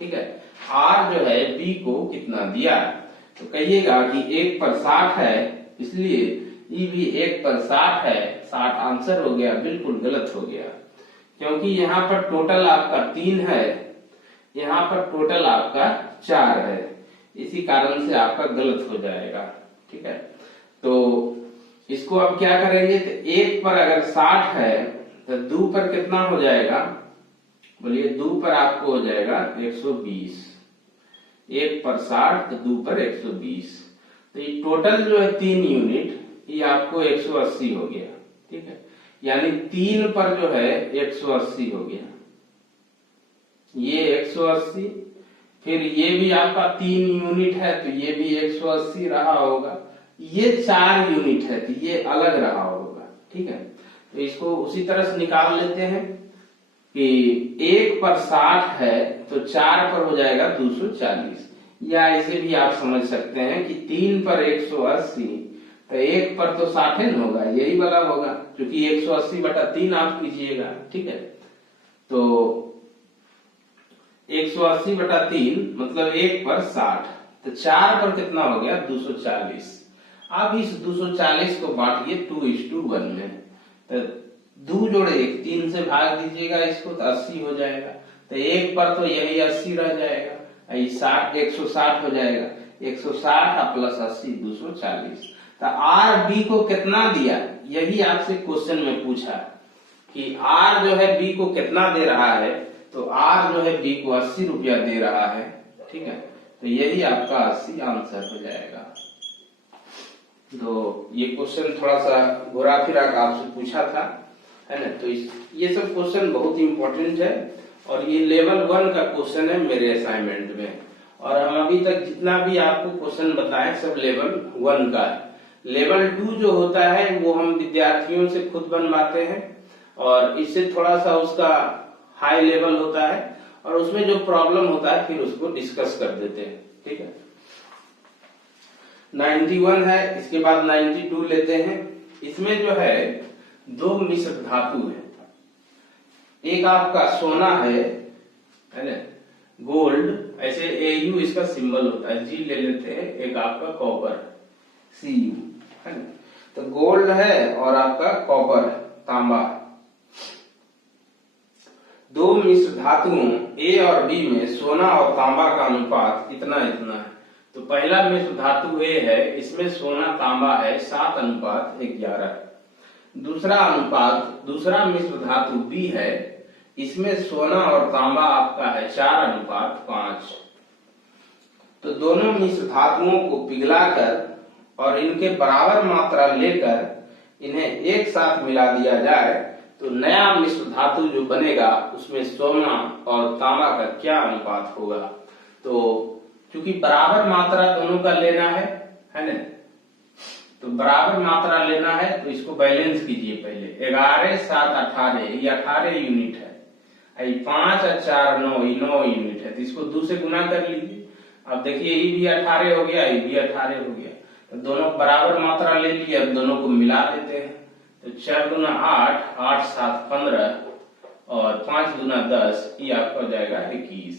ठीक है। आर जो है बी को कितना दिया, तो कहिएगा कि 1 पर 60 है, इसलिए ई भी 1 पर 60 है, 60 आंसर हो गया। बिल्कुल गलत हो गया, क्योंकि यहाँ पर टोटल आपका 3 है, यहाँ पर टोटल आपका 4 है, इसी कारण से आपका गलत हो जाएगा, ठीक है। तो इसको अब क्या करेंगे, तो 1 पर अगर 60 है तो 2 पर कितना हो जाएगा, बोलिए 2 पर आपको हो जाएगा 120। 1 पर 60 तो 2 पर 120, तो ये टोटल जो है 3 यूनिट, ये आपको 180 हो गया, ठीक है। यानी 3 पर जो है 180 हो गया, ये 180, फिर ये भी आपका 3 यूनिट है तो ये भी 180 रहा होगा, ये 4 यूनिट है तो ये अलग रहा होगा, ठीक है। तो इसको उसी तरह से निकाल लेते हैं कि 1 पर 60 है तो 4 पर हो जाएगा 240, या इसे भी आप समझ सकते हैं कि 3 पर 180 तो 1 पर तो 60 होगा, यही वाला होगा, क्योंकि 180/3 आप कीजिएगा, ठीक है। तो 180/3 मतलब 1 पर 60, तो 4 पर कितना हो गया 240। अब इस 240 को बांटिए 2:1 में, तो 2 जोड़े 1, 3 से भाग दीजिएगा इसको तो 80 हो जाएगा। तो 1 पर तो यही 80 रह जाएगा, 160 हो जाएगा। 160 प्लस 80 240। तो आर बी को कितना दिया, यही आपसे क्वेश्चन में पूछा कि आर जो है बी को कितना दे रहा है। तो आर जो है बी को 80 रुपया दे रहा है, ठीक है। तो यही आपका 80 आंसर हो जाएगा। तो ये क्वेश्चन थोड़ा सा घुरा फिरा आपसे पूछा था, है ना। तो ये सब क्वेश्चन बहुत इंपॉर्टेंट है और ये लेवल 1 का क्वेश्चन है मेरे असाइनमेंट में। और हम अभी तक जितना भी आपको क्वेश्चन बताए सब लेवल 1 का है। लेवल 2 जो होता है वो हम विद्यार्थियों से खुद बनवाते हैं और इससे थोड़ा सा उसका हाई लेवल होता है और उसमें जो प्रॉब्लम होता है फिर उसको डिस्कस कर देते हैं, ठीक है। 91 है, इसके बाद 92 लेते हैं। इसमें जो है 2 मिश्र धातु है, एक आपका सोना है ना, गोल्ड, ऐसे AU इसका सिंबल होता है, G ले लेते हैं। एक आपका कॉपर CU है ना। तो गोल्ड है और आपका कॉपर है, तांबा। 2 मिश्र धातुओं A और B में सोना और तांबा का अनुपात इतना इतना है। तो पहला मिश्र धातु A है, इसमें सोना तांबा है 7:11। दूसरा मिश्र धातु B है, इसमें सोना और तांबा आपका है 4:5। तो दोनों मिश्र धातुओं को पिघलाकर और इनके बराबर मात्रा लेकर इन्हें एक साथ मिला दिया जाए तो नया मिश्र धातु जो बनेगा उसमें सोना और तांबा का क्या अनुपात होगा। तो क्योंकि बराबर मात्रा दोनों का लेना है ना, तो बराबर मात्रा लेना है तो इसको बैलेंस कीजिए। पहले 11 7 18, ये 18 यूनिट है। 5 और 4 9, ये 9 यूनिट है। तो इसको 2 से गुना कर लीजिए। अब देखिए ये भी 18 हो गया, ये भी 18 हो गया। तो दोनों बराबर मात्रा ले लिए, अब दोनों को मिला देते हैं। तो 4 दूना 8, 8 7 15 और 5 दूना 10, ये आपका हो जाएगा 21।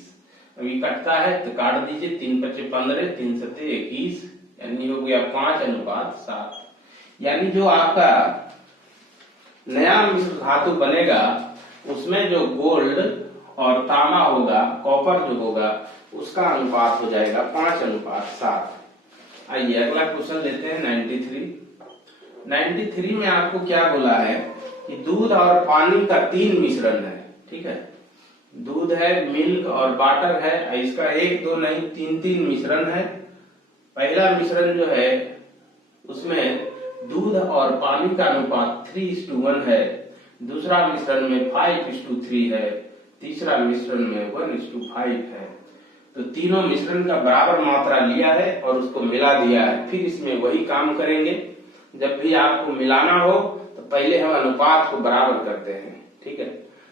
अभी कटता है तो काट दीजिए, 3 5 15, 3 7 21, यानी हो गया 5:7। यानी जो आपका नया मिश्र धातु बनेगा उसमें जो गोल्ड और तांबा होगा, कॉपर जो होगा, उसका अनुपात हो जाएगा 5:7। आइए अगला क्वेश्चन लेते हैं 93 में आपको क्या बोला है कि दूध और पानी का 3 मिश्रण है, ठीक है। दूध है, मिल्क और वाटर है, इसका 1 2 नहीं 3 मिश्रण है। पहला मिश्रण जो है उसमें दूध और पानी का अनुपात 3:1 है। दूसरा मिश्रण में 5:3 है। तीसरा मिश्रण में 1:5 है। तो तीनों मिश्रण का बराबर मात्रा लिया है और उसको मिला दिया है। फिर इसमें वही काम करेंगे, जब भी आपको मिलाना हो तो पहले हम अनुपात को बराबर करते हैं, ठीक है।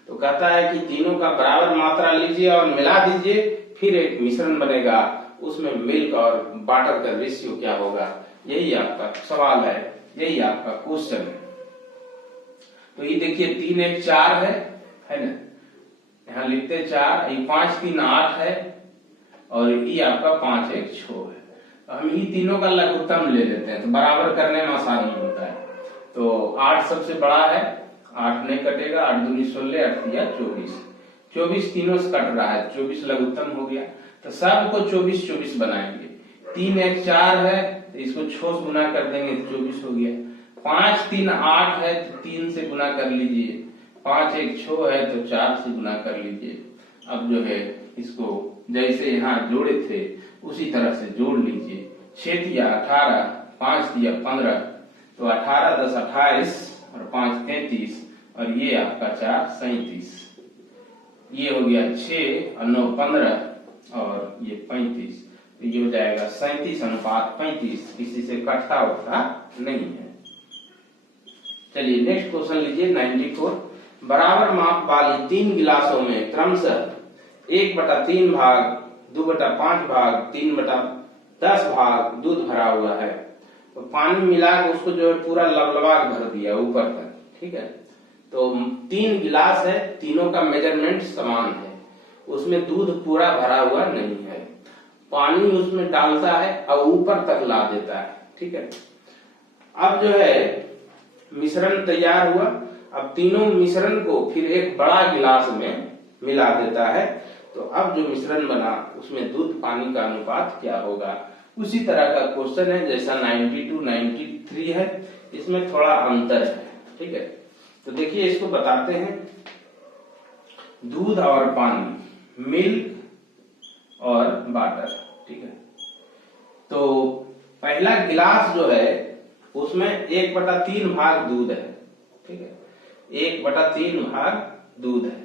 तो कहता है कि तीनों का बराबर मात्रा लीजिए और मिला दीजिए, फिर एक मिश्रण बनेगा, उसमें मिल्क और वाटर का रेशियो क्या होगा। यही आपका सवाल है, यही आपका क्वेश्चन है। तो ये देखिए 3 1 4 है ना, यहाँ लिखते 4, ये 5 3 8 है और ये आपका 5 1 6 है। तो हम ये तीनों का लघुत्तम ले लेते हैं तो बराबर करने में आसानी होता है। तो 8 सबसे बड़ा है, 8 नहीं कटेगा, 8 दूनी 16, 8 तिया 24, 24 तीनों से कट रहा है, 24 लघुत्तम हो गया। तो सबको 24 24 बनाएंगे। 3 1 4 है तो इसको 6 से गुना कर देंगे तो 24 हो गया। 5 3 8 है तो 3 से गुना कर लीजिए। 5 1 6 है तो 4 से गुना कर लीजिए। अब जो है इसको जैसे यहाँ जोड़े थे उसी तरह से जोड़ लीजिए। 6 तिया 18, 5 तिया 15, तो 18 10 28 और 5 33 और ये आपका 4 37। ये हो गया 6 और 9 15 और ये 35। तो ये हो जाएगा 37:35। किसी से कटता उठता नहीं है। चलिए नेक्स्ट क्वेश्चन लीजिए 94। बराबर माप वाली 3 गिलासों में क्रमशः 1/3 भाग, 2/5 भाग, 3/10 भाग दूध भरा हुआ है। तो पानी मिला के उसको जो है पूरा लबलबा भर दिया ऊपर तक, ठीक है। तो 3 गिलास है, तीनों का मेजरमेंट समान है, उसमें दूध पूरा भरा हुआ नहीं है। पानी उसमें डालता है और ऊपर तक ला देता है, ठीक है। अब जो है मिश्रण तैयार हुआ। अब तीनों मिश्रण को फिर एक बड़ा गिलास में मिला देता है। तो अब जो मिश्रण बना उसमें दूध पानी का अनुपात क्या होगा। उसी तरह का क्वेश्चन है जैसा 92 93 है, इसमें थोड़ा अंतर है। ठीक है, तो देखिए इसको बताते हैं। दूध और पानी, मिल्क और वाटर। ठीक है, तो पहला गिलास जो है उसमें 1/3 भाग दूध है। ठीक है, 1/3 भाग दूध है,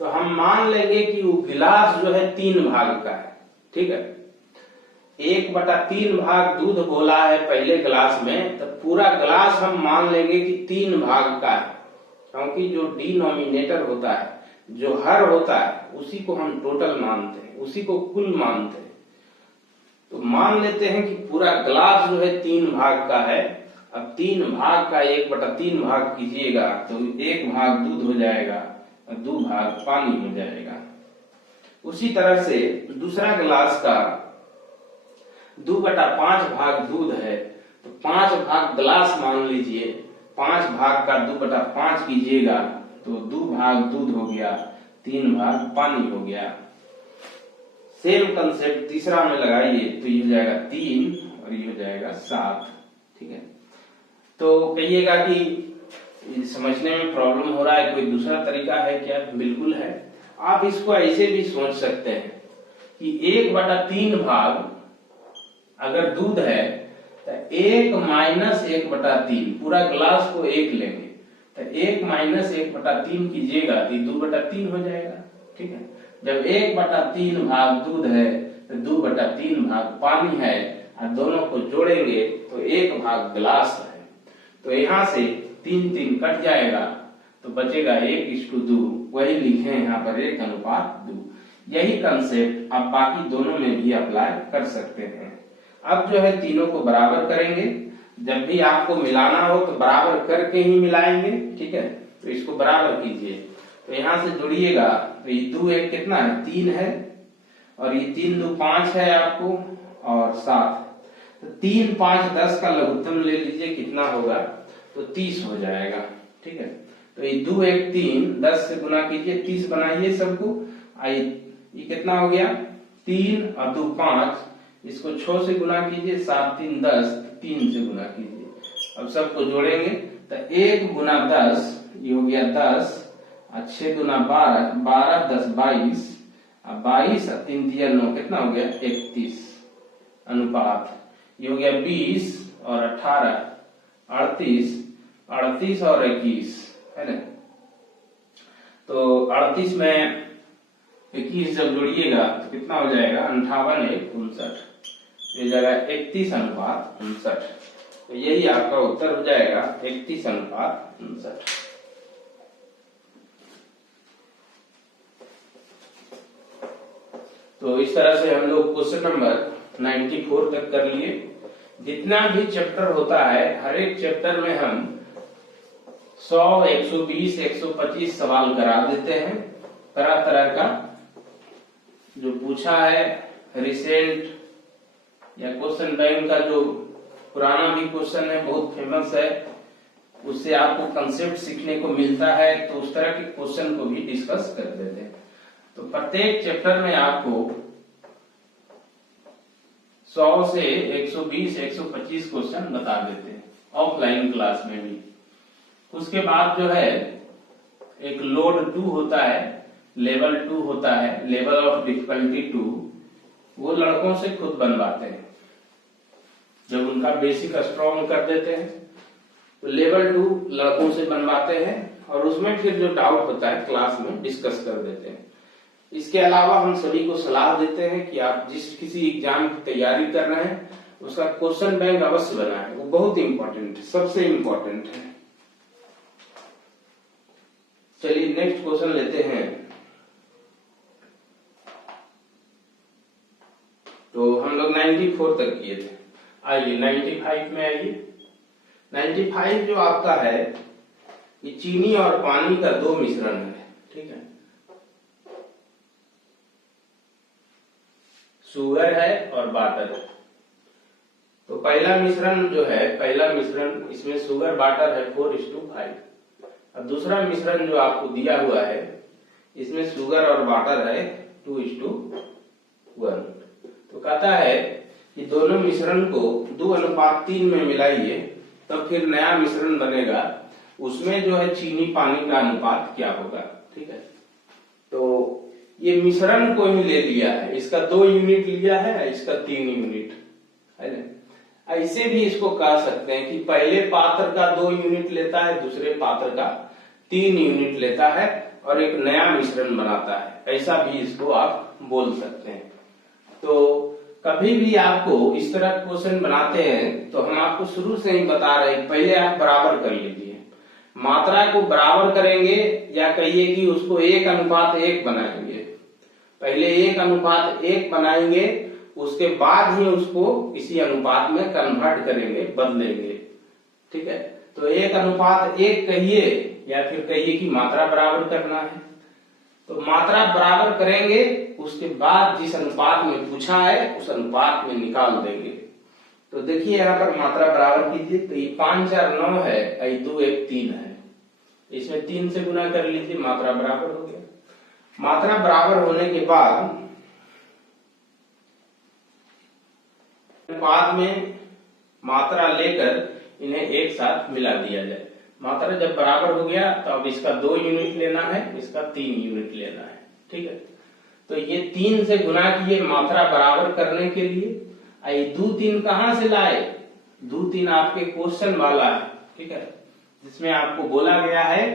तो हम मान लेंगे कि वो गिलास जो है 3 भाग का है। ठीक है, 1/3 भाग दूध बोला है पहले गिलास में, तो पूरा गिलास हम मान लेंगे कि 3 भाग का है, क्योंकि जो डिनोमिनेटर होता है, जो हर होता है, उसी को हम टोटल मानते हैं, उसी को कुल मानते हैं। तो मान लेते हैं कि पूरा गिलास जो है 3 भाग का है। अब 3 भाग का 1/3 भाग कीजिएगा तो 1 भाग दूध हो जाएगा और 2 भाग पानी हो जाएगा। उसी तरह से दूसरा गिलास का 2/5 भाग दूध है, तो 5 भाग गिलास मान लीजिए, 5 भाग का 2/5 कीजिएगा तो 2 भाग दूध हो गया, 3 भाग पानी हो गया। सेम कंसेप्ट तीसरा में लगाइए तो ये हो जाएगा 3 और ये हो जाएगा 7। ठीक है, तो कहिएगा कि समझने में प्रॉब्लम हो रहा है, कोई दूसरा तरीका है क्या? बिल्कुल है। आप इसको ऐसे भी सोच सकते हैं कि 1/3 भाग अगर दूध है तो 1 माइनस 1/3, पूरा गिलास को 1 लेंगे तो 1 माइनस 1/3 कीजिएगा तो 2/3 हो जाएगा। ठीक है, जब 1/3 भाग दूध है तो 2/3 भाग पानी है, और दोनों को जोड़ेंगे तो 1 भाग गिलास है। तो यहाँ से 3 कट जाएगा तो बचेगा 1:2। वही लिखे हैं यहाँ पर 1:2। यही कंसेप्ट आप बाकी दोनों में भी अप्लाई कर सकते हैं। अब जो है तीनों को बराबर करेंगे। जब भी आपको मिलाना हो तो बराबर करके ही मिलाएंगे। ठीक है, तो इसको बराबर कीजिए, तो यहाँ से जोड़िएगा तो ये 2 1 कितना है? 3 है, और ये 3 2 5 है आपको, और 7। तो 3 5 10 का लघुत्तम ले लीजिए, कितना होगा? तो 30 हो जाएगा। ठीक है, तो ये 2 1 3 10 से गुना कीजिए, 30 बनाइए सबको। ये कितना हो गया? 3 और 2 5, इसको 6 से गुना कीजिए, 7 3 10, 3 से गुना कीजिए। अब सबको जोड़ेंगे तो 1 गुना 10, ये हो गया 10, और 6 गुना 12, 12 10 22, और 22 और 3 दिया 9, कितना हो गया? 31। अनुपात ये हो गया 20 और 18, 38, 38 और 21 है ना। तो 38 में 21 जब जोड़िएगा तो कितना हो जाएगा? 58 1 59, ये जाएगा 31:59। तो यही आपका उत्तर हो जाएगा 31:59। तो इस तरह से हम लोग क्वेश्चन नंबर 94 तक कर लिए। जितना भी चैप्टर होता है, हर एक चैप्टर में हम 100 120 125 सवाल करा देते हैं, तरह तरह का जो पूछा है रिसेंट, या क्वेश्चन बैंक का जो पुराना भी क्वेश्चन है, बहुत फेमस है, उससे आपको कंसेप्ट सीखने को मिलता है। तो उस तरह के क्वेश्चन को भी डिस्कस कर देते हैं। तो प्रत्येक चैप्टर में आपको 100 से 120 125 क्वेश्चन बता देते हैं, ऑफलाइन क्लास में भी। उसके बाद जो है एक लोड 2 होता है, लेवल 2 होता है, लेवल ऑफ डिफिकल्टी 2, वो लड़कों से खुद बनवाते हैं। जब उनका बेसिक स्ट्रॉन्ग कर देते हैं तो लेवल 2 लड़कों से बनवाते हैं, और उसमें फिर जो डाउट होता है क्लास में डिस्कस कर देते हैं। इसके अलावा हम सभी को सलाह देते हैं कि आप जिस किसी एग्जाम की तैयारी कर रहे हैं उसका क्वेश्चन बैंक अवश्य बनाएं, वो बहुत इंपॉर्टेंट है, सबसे इंपॉर्टेंट है। चलिए नेक्स्ट क्वेश्चन लेते हैं। तो हम लोग 94 तक किए थे, आइए 95 में आइए। 95 जो आपका है, ये चीनी और पानी का 2 मिश्रण है। ठीक है, शुगर है और वाटर है। तो पहला मिश्रण जो है, पहला मिश्रण, इसमें शुगर वाटर है 4:5, और दूसरा मिश्रण जो आपको दिया हुआ है, इसमें शुगर और वाटर है 2:1। तो कहता है कि दोनों मिश्रण को 2:3 में मिलाइए, तब फिर नया मिश्रण बनेगा, उसमें जो है चीनी पानी का अनुपात क्या होगा। ठीक है, तो ये मिश्रण को ही ले लिया है, इसका 2 यूनिट लिया है, इसका 3 यूनिट है ना। ऐसे भी इसको कह सकते हैं कि पहले पात्र का 2 यूनिट लेता है, दूसरे पात्र का 3 यूनिट लेता है और एक नया मिश्रण बनाता है, ऐसा भी इसको आप बोल सकते हैं। तो कभी भी आपको इस तरह क्वेश्चन बनाते हैं तो हम आपको शुरू से ही बता रहे हैं, पहले आप बराबर कर लीजिए, मात्रा को बराबर करेंगे या कहिए कि उसको 1:1 बनाएंगे। पहले 1:1 बनाएंगे, उसके बाद ही उसको किसी अनुपात में कन्वर्ट करेंगे, बदलेंगे। ठीक है, तो 1:1 कहिए या फिर कहिए कि मात्रा बराबर करना है, तो मात्रा बराबर करेंगे, उसके बाद जिस अनुपात में पूछा है उस अनुपात में निकाल देंगे। तो देखिए यहाँ पर मात्रा बराबर कीजिए, तो ये 5 4 9 है, 2 1 3 है, इसमें 3 से गुना कर लीजिए, मात्रा बराबर हो गया। मात्रा बराबर होने के बाद अनुपात में मात्रा लेकर इन्हें एक साथ मिला दिया जाए। मात्रा जब बराबर हो गया तो अब इसका 2 यूनिट लेना है, इसका 3 यूनिट लेना है। ठीक है, तो ये 3 से गुना किए मात्रा बराबर करने के लिए। 2 3 कहां से लाए? 2 3 आपके क्वेश्चन वाला है। ठीक है, जिसमें आपको बोला गया है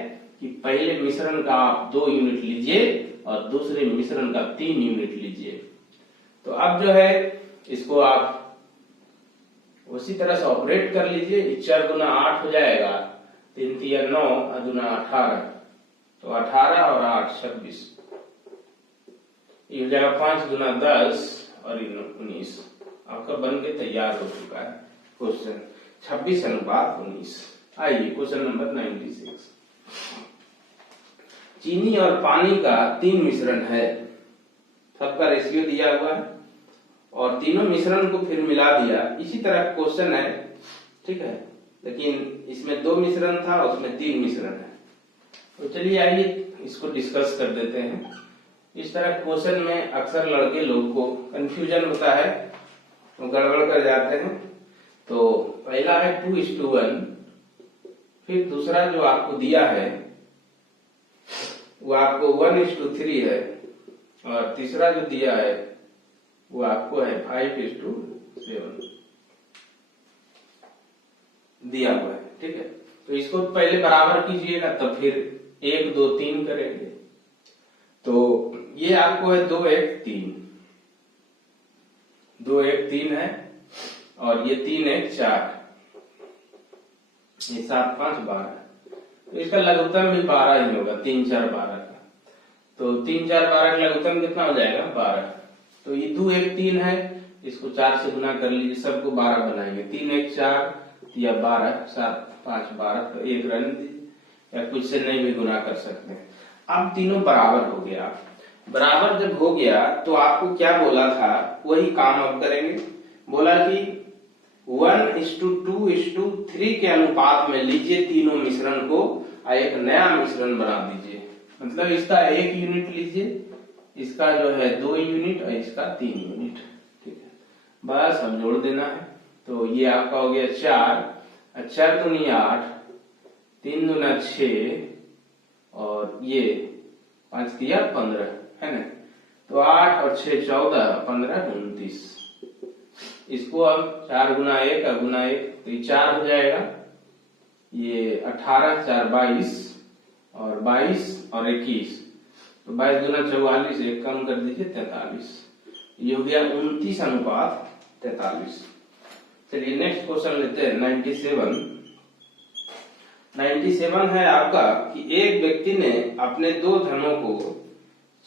कि पहले मिश्रण का आप 2 यूनिट लीजिए और दूसरे मिश्रण का 3 यूनिट लीजिए। तो अब जो है इसको आप उसी तरह से ऑपरेट कर लीजिए। 4 गुना 8 हो जाएगा, 3 3 9 दूना 18, तो 18 और 8 26, ये हो जाएगा 5 गुना 10 और 19। आपका बन के तैयार हो चुका है क्वेश्चन 26:19। आइए क्वेश्चन नंबर 96। चीनी और पानी का 3 मिश्रण है, सबका रेशियो दिया हुआ है और तीनों मिश्रण को फिर मिला दिया। इसी तरह क्वेश्चन है। ठीक है, लेकिन इसमें 2 मिश्रण था, उसमें 3 मिश्रण है। तो चलिए आइए इसको डिस्कस कर देते हैं। इस तरह क्वेश्चन में अक्सर लड़के लोग को कंफ्यूजन होता है, वो गड़बड़ कर जाते हैं। तो पहला है 2:1, फिर दूसरा जो आपको दिया है वो आपको 1:3 है, और तीसरा जो दिया है वो आपको है 5:7 दिया हुआ है। ठीक है, तो इसको पहले बराबर कीजिएगा, तब फिर 1 2 3 करेंगे। तो ये आपको है 2 1 3, 2 1 3 है, और ये 3 1 4, ये 7 5 12, तो इसका लघुत्तम भी 12 ही होगा, 3 4 12 का। तो 3 4 12 का लघुत्तम कितना हो जाएगा? 12। तो ये 2 1 3 है, इसको 4 से गुना कर लीजिए, सबको 12 बनाएंगे। 3 1 4 या 12, 7 5 12, तो 1 रन दीजिए, या कुछ से नहीं भी गुना कर सकते हैं। अब तीनों बराबर हो गया। बराबर जब हो गया तो आपको क्या बोला था, वही काम अब करेंगे। बोला कि 1:2:3 के अनुपात में लीजिए तीनों मिश्रण को और एक नया मिश्रण बना दीजिए। मतलब इसका 1 यूनिट लीजिए, इसका जो है 2 यूनिट और इसका 3 यूनिट। ठीक है, बस अब जोड़ देना है। तो ये आपका हो गया 4 4 दूनी 8, 3 दूना 6, और ये 5 तिया 15 है ना। तो 8 और 6 14, 15 29। इसको अब 4 गुना 1 गुना 1, तो ये 4 हो जाएगा। ये 18 4 22, और 22 और 21, तो 22 गुना 44, एक कम कर दीजिए 43। ये हो गया 29:43। चलिए नेक्स्ट क्वेश्चन लेते हैं 97। 97 है आपका कि एक व्यक्ति ने अपने 2 धनों को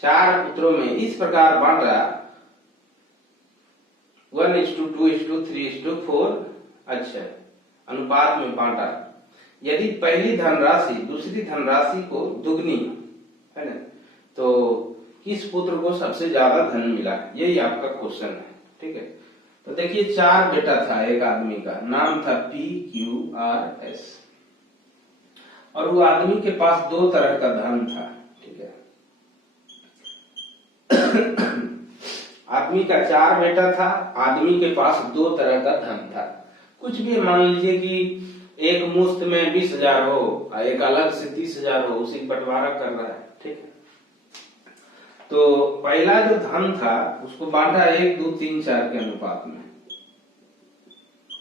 4 पुत्रों में इस प्रकार बांटा, 1:2:3:4, अच्छा अनुपात में बांटा। यदि पहली धनराशि दूसरी धनराशि को दुगनी है ना, तो किस पुत्र को सबसे ज्यादा धन मिला? यही आपका क्वेश्चन है। ठीक है, तो देखिए 4 बेटा था एक आदमी का, नाम था PQRS, और वो आदमी के पास 2 तरह का धन था। ठीक है, आदमी का 4 बेटा था, आदमी के पास 2 तरह का धन था। कुछ भी मान लीजिए कि एक मुश्त में 20,000 हो और एक अलग से 30,000 हो, उसी बंटवारा कर रहा है, ठीक है। तो पहला जो धन था उसको बांटा 1, 2, 3, 4 के अनुपात में,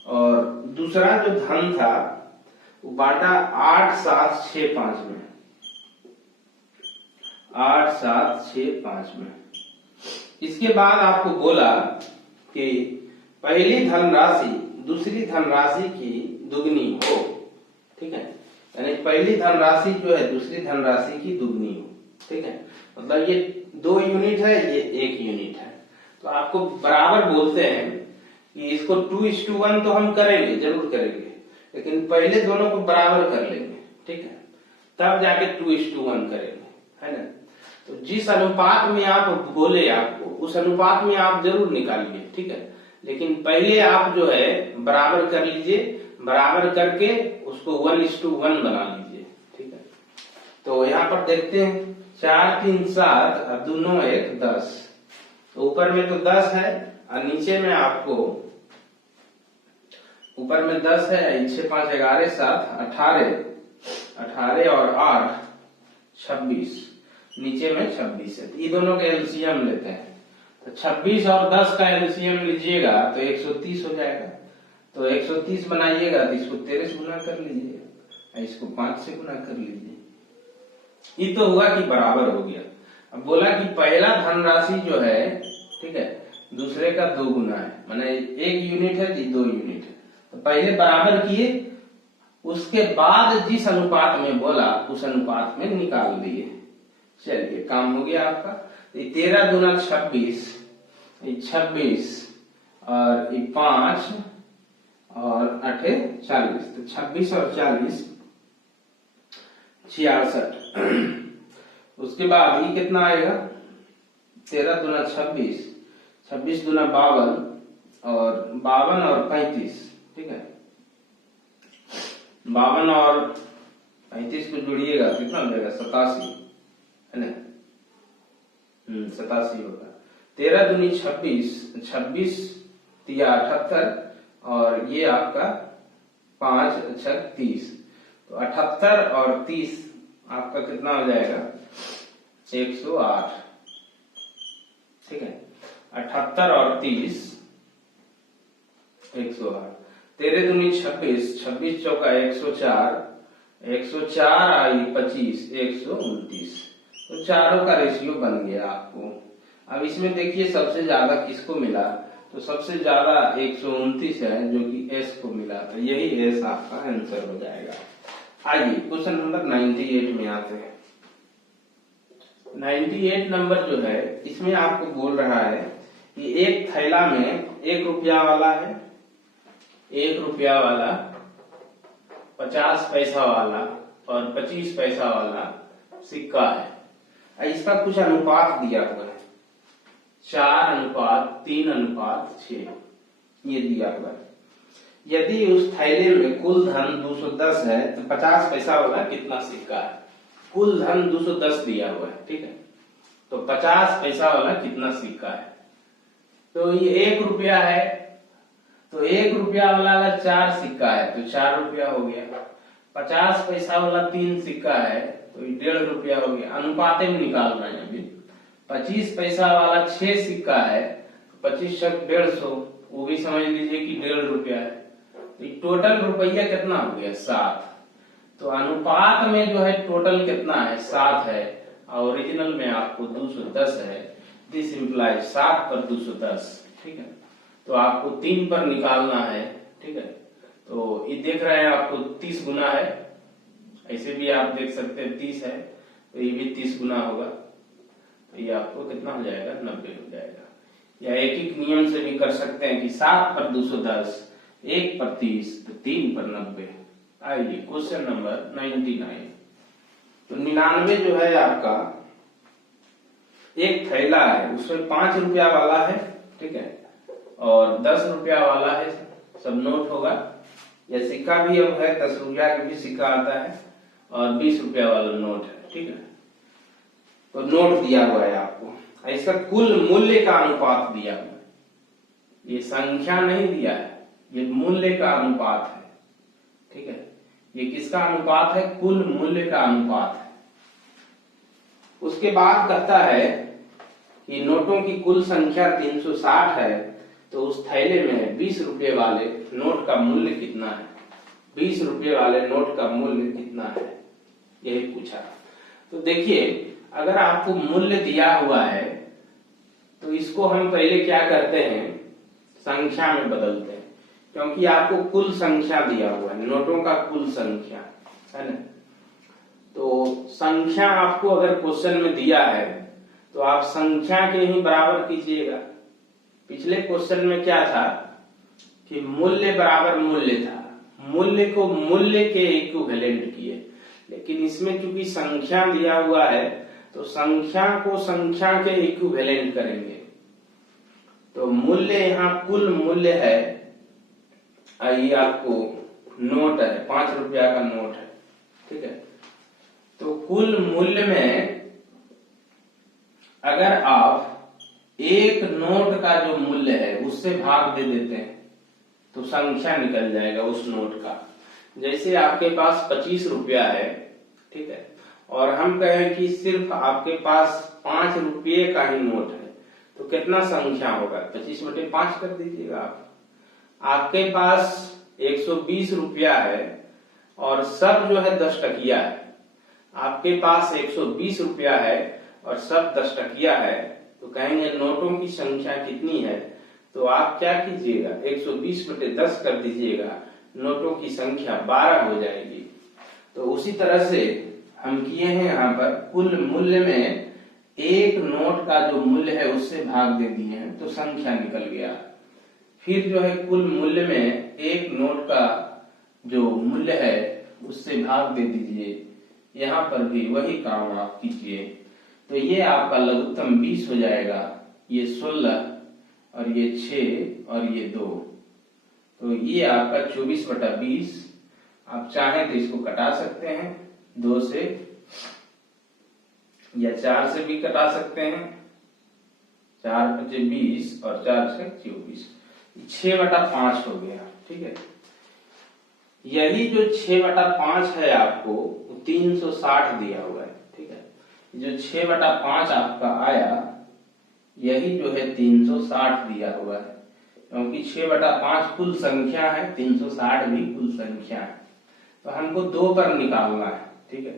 और दूसरा जो धन था वो बांटा 8, 7, 6, 5 में, 8, 7, 6, 5 में। इसके बाद आपको बोला कि पहली धनराशि दूसरी धनराशि की दुगनी हो, ठीक है। यानी पहली धनराशि जो है दूसरी धनराशि की दुगनी हो, ठीक है। मतलब ये 2 यूनिट है, ये 1 यूनिट है, तो आपको बराबर बोलते हैं कि इसको 2:1 तो हम करेंगे, जरूर करेंगे, लेकिन पहले दोनों को बराबर कर लेंगे, ठीक है, तब जाके 2:1 करेंगे, है ना। तो जिस अनुपात में आप बोले आपको, उस अनुपात में आप जरूर निकालिए, ठीक है। लेकिन पहले आप जो है बराबर कर लीजिए, बराबर करके उसको 1:1 बना लीजिए, ठीक है। तो यहाँ पर देखते हैं 4, 3, 7 और दोनों 1, 10। तो ऊपर में तो 10 है और नीचे में आपको ऊपर में 10 है, 6, 5, 11, 7, 18 और 8, 26, नीचे में 26 है। ये दोनों का एलसीएम लेते हैं, तो 26 और 10 का एलसीएम लीजिएगा तो 130 हो जाएगा। तो 130 बनाइएगा तो इसको 13 से गुना कर लीजिए, इसको 5 से गुना कर लीजिए। ये तो हुआ कि बराबर हो गया। अब बोला कि पहला धनराशि जो है, ठीक है, दूसरे का 2 गुना है, माने 1 यूनिट है, 2 यूनिट है। तो पहले बराबर किए, उसके बाद जिस अनुपात में बोला उस अनुपात में निकाल दिए। चलिए काम हो गया आपका। 13 दूना 26, 26 और 5 और 8 40, तो 26 और 40 66। उसके बाद ये कितना आएगा, 13 दूना 26, 26 दूना 52 और 52 और 35, ठीक है। 52 और 35 को जोड़िएगा कितना हो जाएगा, 87, है ना। 87 होगा। 13 दूनी 26, 26 तिया 78 और ये आपका 5 अच्छा 30, तो 78 और 30 आपका कितना हो जाएगा, 108, ठीक है। 78 और 30 108। 13 दूनी 26, 26 चौका 104, 104 आई 25, 129। तो चारों का रेशियो बन गया आपको। अब इसमें देखिए सबसे ज्यादा किसको मिला, तो सबसे ज्यादा 129 है जो कि एस को मिला, तो यही एस आपका आंसर हो जाएगा। आइए क्वेश्चन नंबर 98 में आते हैं। 98 नंबर जो है, इसमें आपको बोल रहा है कि एक थैला में 1 रुपया वाला है, 1 रुपया वाला, 50 पैसा वाला और 25 पैसा वाला सिक्का है। इसका कुछ अनुपात दिया हुआ है, 4:3:6 ये दिया हुआ है। यदि उस थैले में कुल धन 210 है तो 50 पैसा वाला कितना सिक्का है। कुल धन 210 दिया हुआ है, ठीक है, तो 50 पैसा वाला कितना सिक्का है। तो ये 1 रुपया है, तो 1 रुपया वाला अगर 4 सिक्का है तो 4 रुपया हो गया। 50 पैसा वाला 3 सिक्का है तो 1.5 रुपया हो गया। अनुपाते में निकाल रहे हैं अभी। 25 पैसा वाला 6 सिक्का है तो 25 × 150, वो भी समझ लीजिए कि 1.5 रुपया है। तो टोटल रुपया कितना हो गया, 7। तो अनुपात में जो है टोटल कितना है, 7 है, और ओरिजिनल में आपको 210 है। दिस इंप्लाइज 7 पर 210, ठीक है। तो आपको 3 पर निकालना है, ठीक है। तो ये देख रहे हैं आपको 30 गुना है, ऐसे भी आप देख सकते हैं 30 है, तो ये भी 30 गुना होगा, तो ये आपको कितना हो जाएगा, 90 हो जाएगा। या एक एक नियम से भी कर सकते हैं कि 7 पर 210, 1 पर 30, तो 3 पर 90। आइए क्वेश्चन नंबर 99। तो 99 जो है आपका, एक थैला है, उसमें 5 रुपया वाला है, ठीक है, और 10 रुपया वाला है, सब नोट होगा, या सिक्का भी अब है, 10 रुपया का भी सिक्का आता है, और 20 रुपया वाला नोट है, ठीक है। तो नोट दिया हुआ है आपको। इसका कुल मूल्य का अनुपात दिया हुआ है, ये संख्या नहीं दिया है, ये मूल्य का अनुपात है। ठीक है, ये किसका अनुपात है? कुल मूल्य का अनुपात है। उसके बाद कहता है कि नोटों की कुल संख्या 360 है, तो उस थैले में 20 रुपए वाले नोट का मूल्य कितना है? 20 रुपए वाले नोट का मूल्य कितना है, यही पूछा। तो देखिए, अगर आपको मूल्य दिया हुआ है तो इसको हम पहले क्या करते हैं, संख्या में बदलते हैं, क्योंकि आपको कुल संख्या दिया हुआ है, नोटों का कुल संख्या है ना। तो संख्या आपको अगर क्वेश्चन में दिया है तो आप संख्या के ही बराबर कीजिएगा। पिछले क्वेश्चन में क्या था कि मूल्य बराबर मूल्य था, मूल्य को मूल्य के इक्विवेलेंट किए, लेकिन इसमें चूंकि संख्या दिया हुआ है तो संख्या को संख्या के इक्विवेलेंट करेंगे। तो मूल्य यहाँ कुल मूल्य है, ये आपको नोट है, 5 रुपया का नोट है। ठीक है, तो कुल मूल्य में अगर आप एक नोट का जो मूल्य है उससे भाग दे देते हैं तो संख्या निकल जाएगा उस नोट का। जैसे आपके पास 25 रुपया है, ठीक है, और हम कहें कि सिर्फ आपके पास 5 रुपये का ही नोट है, तो कितना संख्या होगा? 25/5 कर दीजिएगा आप। आपके पास 120 रुपया है और सब जो है 10 टकिया है। आपके पास 120 रुपया है और सब 10 टकिया है, तो कहेंगे नोटों की संख्या कितनी है? तो आप क्या कीजिएगा, 120/10 कर दीजिएगा, नोटों की संख्या 12 हो जाएगी। तो उसी तरह से हम किए हैं यहाँ पर, कुल मूल्य में एक नोट का जो मूल्य है उससे भाग दे दिए हैं तो संख्या निकल गया। फिर जो है कुल मूल्य में एक नोट का जो मूल्य है उससे भाग दे दीजिए, यहाँ पर भी वही काम आप कीजिए। तो ये आपका लघुत्तम 20 हो जाएगा, ये 16 और ये 6 और ये 2, तो ये आपका 24/20। आप चाहें तो इसको कटा सकते हैं 2 से या 4 से भी कटा सकते हैं, 4×5 = 20 और 4 से 24, 6/5 हो गया। ठीक है, यही जो 6/5 है आपको 360 दिया हुआ है। ठीक है, जो 6/5 आपका आया यही जो है 360 दिया हुआ है, क्योंकि 6/5 कुल संख्या है, 360 भी कुल संख्या है। तो हमको 2 पर निकालना है। ठीक है,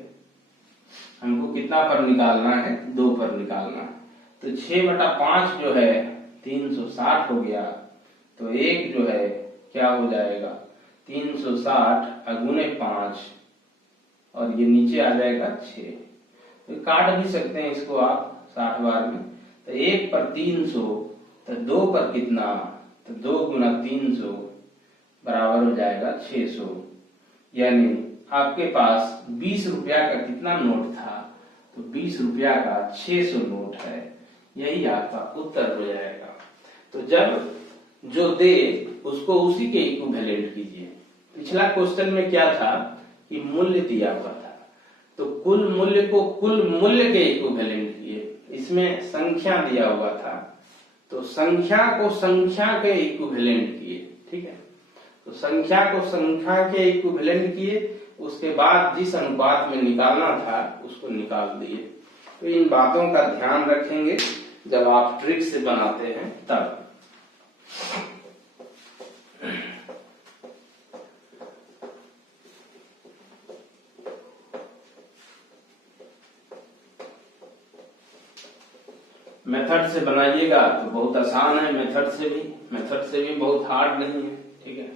हमको कितना पर निकालना है? 2 पर निकालना है। तो 6/5 जो है 360 हो गया, तो एक जो है क्या हो जाएगा, 360 × 5 और ये नीचे आ जाएगा 6। तो काट भी सकते हैं इसको आप 60 बार में। तो 1 पर 300, तो 2 पर कितना, तो 2 × 300 बराबर हो जाएगा 600। यानी आपके पास 20 रुपया का कितना नोट था, तो 20 रुपया का 600 नोट है, यही आपका उत्तर हो जाएगा। तो जब जो दे उसको उसी के इक्विवेलेंट कीजिए। पिछला क्वेश्चन में क्या था कि मूल्य दिया हुआ था, तो कुल मूल्य को कुल मूल्य के इक्विवेलेंट किए। इसमें संख्या दिया हुआ था तो संख्या को संख्या के इक्विवेलेंट किए। ठीक है, तो संख्या को संख्या के इक्विवेलेंट किए, उसके बाद जिस अनुपात में निकालना था उसको निकाल दिए। तो इन बातों का ध्यान रखेंगे जब आप ट्रिक से बनाते हैं तब। मेथड से बनाइएगा तो बहुत आसान है, मेथड से भी बहुत हार्ड नहीं है। ठीक है,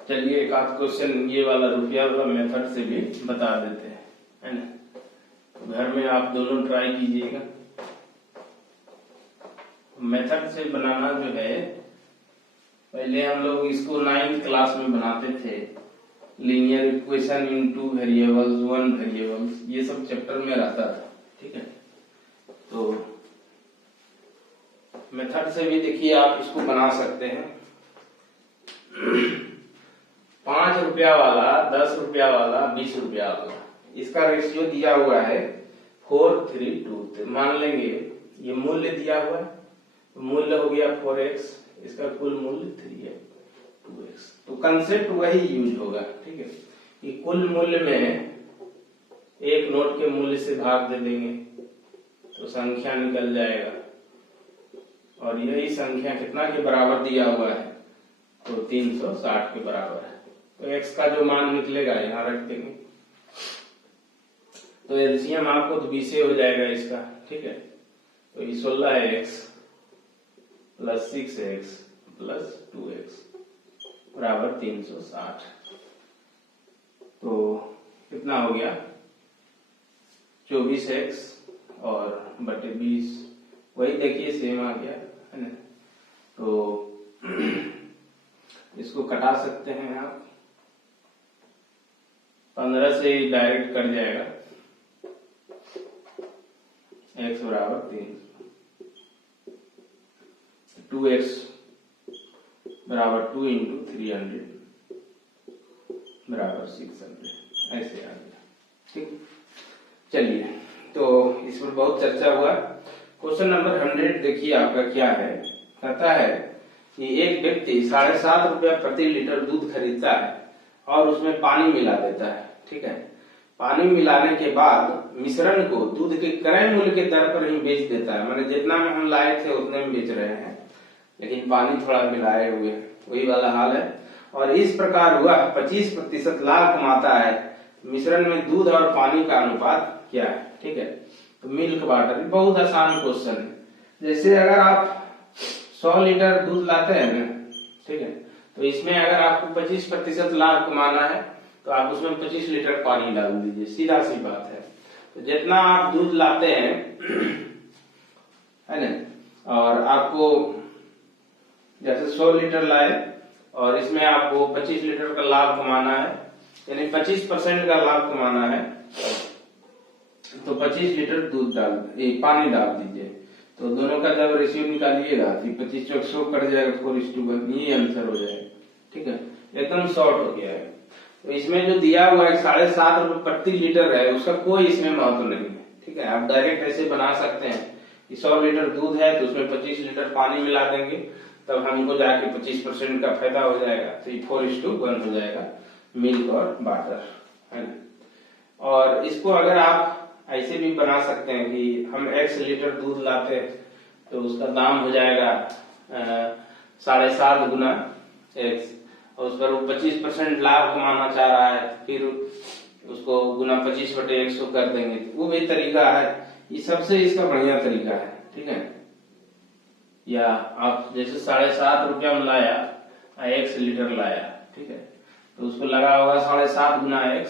चलिए एक आध क्वेश्चन ये वाला रुपया वाला मेथड से भी बता देते हैं, है ना। तो घर में आप दोनों ट्राई कीजिएगा। मेथड से बनाना जो है, पहले हम लोग इसको 9th क्लास में बनाते थे, linear equation in 2 variables 1 variables, ये सब चैप्टर में रहता था। ठीक है, तो मेथड से भी देखिए आप इसको बना सकते हैं। 5 रुपया वाला, 10 रुपया वाला, 20 रुपया वाला, इसका रेशियो दिया हुआ है 4:3:2। तो मान लेंगे ये मूल्य दिया हुआ है, तो मूल्य हो गया 4x, इसका कुल मूल्य 3 है 2x। तो कंसेप्ट वही यूज होगा, ठीक है, कि कुल मूल्य में एक नोट के मूल्य से भाग दे देंगे तो संख्या निकल जाएगा, और यही संख्या कितना के बराबर दिया हुआ है, तो 360 के बराबर है। तो x का जो मान निकलेगा यहाँ रख देंगे, तो एलसीएम आपको तो 20 हो जाएगा इसका, ठीक है। तो ये 16x plus 6x plus 2x बराबर 360। तो कितना हो गया, 24x और बटे 20, वही देखिए सेम आ गया है ना। तो इसको कटा सकते हैं आप, 15 से डायरेक्ट कट जाएगा, x बराबर 3, 2x बराबर 2 इंटू 300 बराबर 600, ऐसे आ गया, ठीक। चलिए, तो इस पर बहुत चर्चा हुआ। क्वेश्चन नंबर 100 देखिए आपका क्या है। कहता है कि एक व्यक्ति 7.5 रुपया प्रति लीटर दूध खरीदता है और उसमें पानी मिला देता है, ठीक है। पानी मिलाने के बाद मिश्रण को दूध के क्रय मूल्य के दर पर ही बेच देता है, माने जितना में हम लाए थे उतने में बेच रहे हैं, लेकिन पानी थोड़ा मिलाए हुए, वही वाला हाल है। और इस प्रकार हुआ 25% लाभ कमाता है। मिश्रण में दूध और पानी का अनुपात क्या है, ठीक है। तो मिल्क वाटर, बहुत आसान क्वेश्चन है। जैसे अगर आप 100 लीटर दूध लाते हैं ना, ठीक है, तो इसमें अगर आपको 25% लाभ कमाना है तो आप उसमें 25 लीटर पानी डाल दीजिए, सीधा सी बात है। तो जितना आप दूध लाते हैं है ना, और आपको जैसे 100 लीटर लाए और इसमें आपको 25 लीटर का लाभ कमाना है, यानी 25% का लाभ कमाना है, तो 25 लीटर दूध पानी डाल दीजिए। तो दोनों का जब रेशियो निकालिएगा तो 25 चौक 100 कट जाएगा, 4:1, ये आंसर हो जाएगा, ठीक है, एकदम शॉर्ट हो गया है। तो इसमें जो दिया हुआ है 7.5 रुपए प्रति लीटर है, उसका कोई इसमें महत्व नहीं है, ठीक है। आप डायरेक्ट ऐसे बना सकते हैं कि 100 लीटर दूध है तो उसमें 25 लीटर पानी मिला देंगे, तब हमको जाके 25% का फायदा हो जाएगा, तो 4:1 हो जाएगा मिल्क और वाटर, है ना। और इसको अगर आप ऐसे भी बना सकते हैं कि हम x लीटर दूध लाते हैं तो उसका दाम हो जाएगा 7.5 गुना x, और उस पर वो 25% लाभ कमाना चाह रहा है, फिर उसको गुना 25/100 कर देंगे, तो वो भी तरीका है। ये सबसे इसका बढ़िया तरीका है, ठीक है। या आप जैसे 7.5 रुपया में लाया, x लीटर लाया, ठीक है, तो उसको लगा होगा 7.5 गुना x,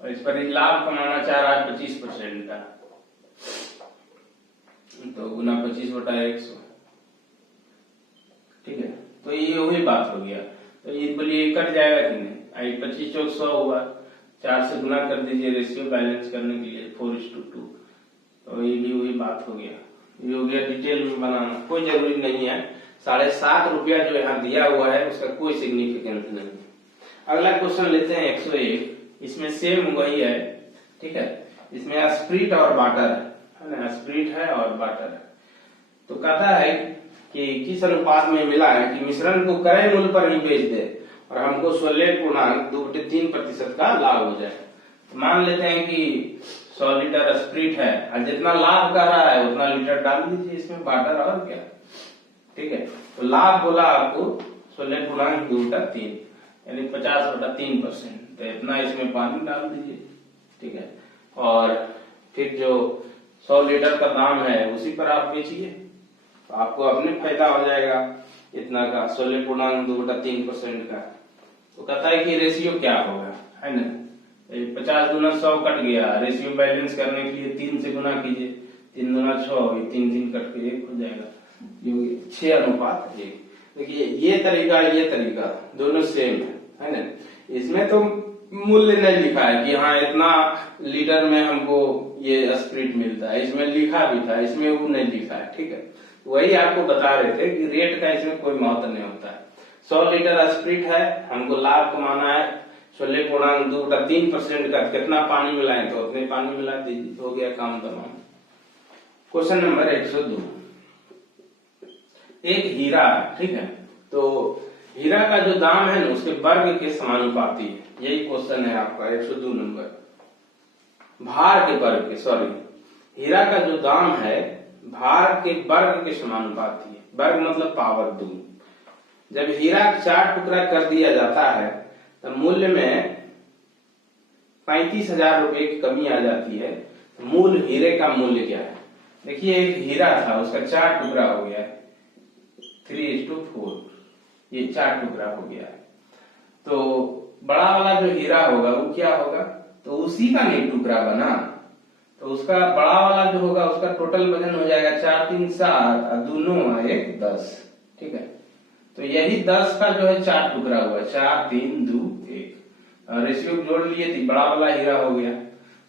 और इस पर लाभ कमाना चाह रहा है 25% का, तो गुना 25/100, ठीक है। तो ये वही बात हो गया। तो ये बोलिए कट जाएगा कि नहीं, 25 चौक 100 हुआ, 4 से गुना कर दीजिए रेशियो बैलेंस करने के लिए 4:2, तो ये भी वही बात हो गया। ये हो गया डिटेल में बनाना, कोई जरूरी नहीं है। 7.5 रुपया जो यहाँ दिया हुआ है उसका कोई सिग्निफिकेंस नहीं है। अगला क्वेश्चन लेते हैं 101, इसमें सेम वही है, ठीक है। इसमें स्प्रिट और वाटर है ना, स्प्रिट है और वाटर है। तो कहता है कि किस अनुपात में मिला है कि मिश्रण को क्रय मूल्य पर ही बेच दे और हमको 16.2/3% का लाभ हो जाए। तो मान लेते हैं कि 100 लीटर स्प्रिट है और जितना लाभ कर रहा है उतना लीटर डाल दीजिए इसमें वाटर, और क्या, ठीक है। तो लाभ बोला आपको 16.2/3 यानी 50/3%, तो इतना इसमें पानी डाल दीजिए, ठीक है। और फिर जो 100 लीटर का दाम है उसी पर आप बेचिए, तो आपको अपने फायदा हो जाएगा इतना का 16.2/3% का। तो कहता है कि रेशियो क्या होगा, है ना, 50 गुना 100 कट गया, रेशियो बैलेंस करने के लिए 3 से गुना कीजिए, 3 गुना 6, 3 कट के 1 हो जाएगा, 6:1। देखिए ये तरीका दोनों सेम है ना। इसमें तो मूल्य नहीं लिखा है कि हाँ इतना लीटर में हमको ये स्प्रिट मिलता है, इसमें लिखा भी था, इसमें वो नहीं लिखा है, ठीक है। वही आपको बता रहे थे कि रेट का इसमें कोई महत्व नहीं होता है, 100 लीटर स्प्रिट है, हमको लाभ कमाना है 16.2 का 3% का कितना पानी मिलाएं, तो उतने पानी मिला दीजिए, हो गया काम तमाम। क्वेश्चन नंबर 102, एक हीरा, ठीक है, तो हीरा का जो दाम है ना उसके वर्ग के समानुपाती है, यही क्वेश्चन है आपका 102 नंबर। भार के वर्ग के, सॉरी, हीरा का जो दाम है भार के वर्ग के समानुपाती है। वर्ग मतलब पावर 2। जब हीरा 4 टुकड़ा कर दिया जाता है तो मूल्य में 35,000 रुपए की कमी आ जाती है। तो मूल हीरे का मूल्य क्या है? देखिए एक हीरा था, उसका 4 टुकड़ा हो गया, 3:4, ये 4 टुकड़ा हो गया। तो बड़ा वाला जो हीरा होगा वो क्या होगा? तो उसी का नहीं टुकड़ा बना, तो उसका बड़ा वाला जो होगा उसका टोटल वजन हो जाएगा 4 3 7 और 2 9 1 10, ठीक है। तो यही 10 का जो है 4 टुकड़ा हुआ, 4 3 2 1, रेशियो जोड़ लिए थी, बड़ा वाला हीरा हो गया।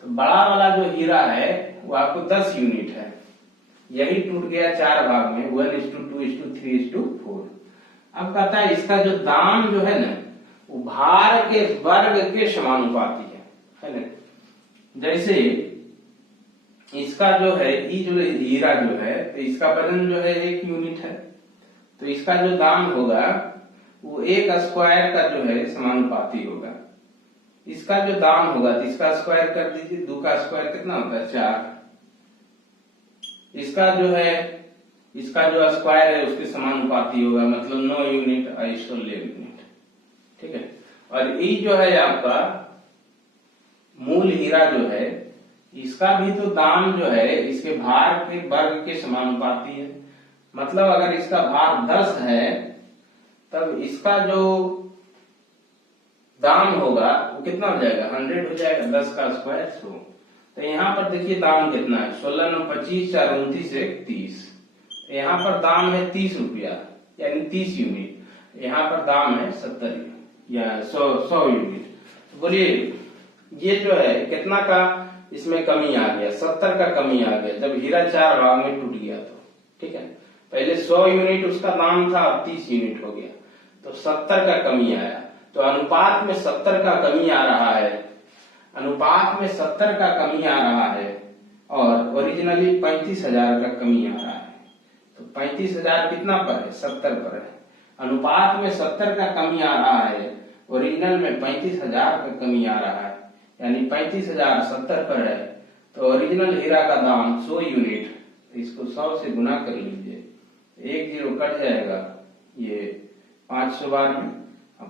तो बड़ा वाला जो हीरा है वो आपको 10 यूनिट है, यही टूट गया 4 भाग में, 1:2:3:4। अब कहता है इसका जो दाम जो है ना वो भार के वर्ग के समानुपाती है ना। जैसे इसका जो है ये जो हीरा जो है तो इसका वजन जो है 1 यूनिट है, तो इसका जो दाम होगा वो 1 स्क्वायर का जो है समानुपाती होगा। इसका जो दाम होगा तो इसका स्क्वायर कर दीजिए, 2 का स्क्वायर कितना होता है 4। इसका जो है इसका जो स्क्वायर है उसके समानुपाती होगा, मतलब 9 यूनिट और 16 यूनिट, ठीक है। और ये जो है आपका मूल हीरा जो है इसका भी तो दाम जो है इसके भार के वर्ग के समानुपाती है। मतलब अगर इसका भार 10 है तब इसका जो दाम होगा वो कितना हो जाएगा? 100 हो जाएगा, 10 का स्क्वायर 100। तो यहाँ पर देखिए दाम कितना है, 16 9 25 4 29 1 30। तो यहाँ पर दाम है 30 रुपया, यानी 30 यूनिट। यहाँ पर दाम है 70 या 100 यूनिट। तो बोलिए ये जो है कितना का इसमें कमी आ गया? 70 का कमी आ गया जब हीरा 4 भाग में टूट गया, तो ठीक है। पहले 100 यूनिट उसका दाम था, अब 30 यूनिट हो गया, तो 70 का कमी आया। तो अनुपात में 70 का कमी आ रहा है, अनुपात में 70 का कमी आ रहा है, और ओरिजिनली 35,000 का कमी आ रहा है। तो 35,000 कितना पर है? 70 पर है। अनुपात में 70 का कमी आ रहा है, ओरिजिनल में 35,000 का कमी आ रहा है, यानी 35,000 70 पर है। तो ओरिजिनल हीरा का दाम 100 यूनिट, तो इसको 100 से गुना कर लीजिए, 1 0 कट जाएगा, ये 500 बार में,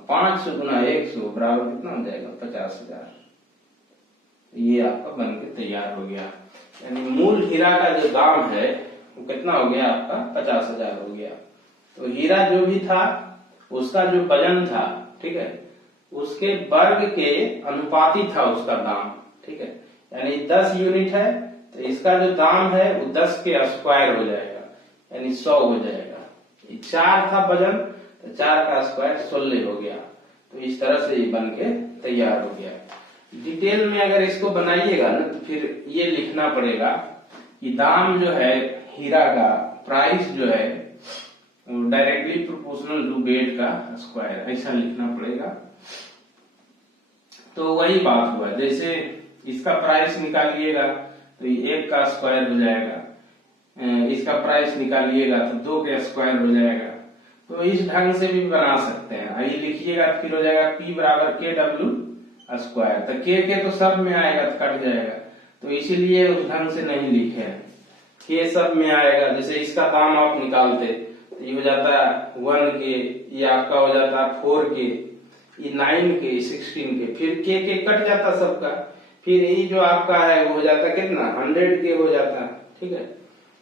500 गुना 100 बराबर कितना हो जाएगा? 50,000। ये आपका बन के तैयार हो गया। यानी मूल हीरा का जो दाम है वो कितना हो गया? आपका 50,000 हो गया। तो हीरा जो भी था उसका जो वजन था, ठीक है, उसके वर्ग के अनुपाती था उसका दाम, ठीक है। यानी 10 यूनिट है तो इसका जो दाम है वो 10 के स्क्वायर हो जाएगा, यानी 100 हो जाएगा। 4 था वजन तो 4 का स्क्वायर 16 हो गया। तो इस तरह से ये बन के तैयार हो गया। डिटेल में अगर इसको बनाइएगा ना तो फिर ये लिखना पड़ेगा कि दाम जो है हीरा का प्राइस जो है डायरेक्टली प्रोपोर्शनल टू वेट का स्क्वायर, ऐसा लिखना पड़ेगा। तो वही बात हुआ, जैसे इसका प्राइस निकालिएगा तो 1 का स्क्वायर हो जाएगा, इसका प्राइस निकालिएगा तो 2 के स्क्वायर हो जाएगा। तो इस ढंग से भी बना सकते हैं। ये लिखिएगा फिर हो जाएगा P बराबर KW स्क्वायर। तो के तो सब में आएगा तो कट जाएगा, तो इसीलिए उस ढंग से नहीं लिखे हैं। के सब में आएगा, जैसे इसका दाम आप निकालते तो ये हो जाता 1 के, ये आपका हो जाता 4 के, ये 9 के, 16 के, फिर के कट जाता सबका, फिर ये जो आपका है वो हो जाता कितना? 100 के हो जाता, ठीक है।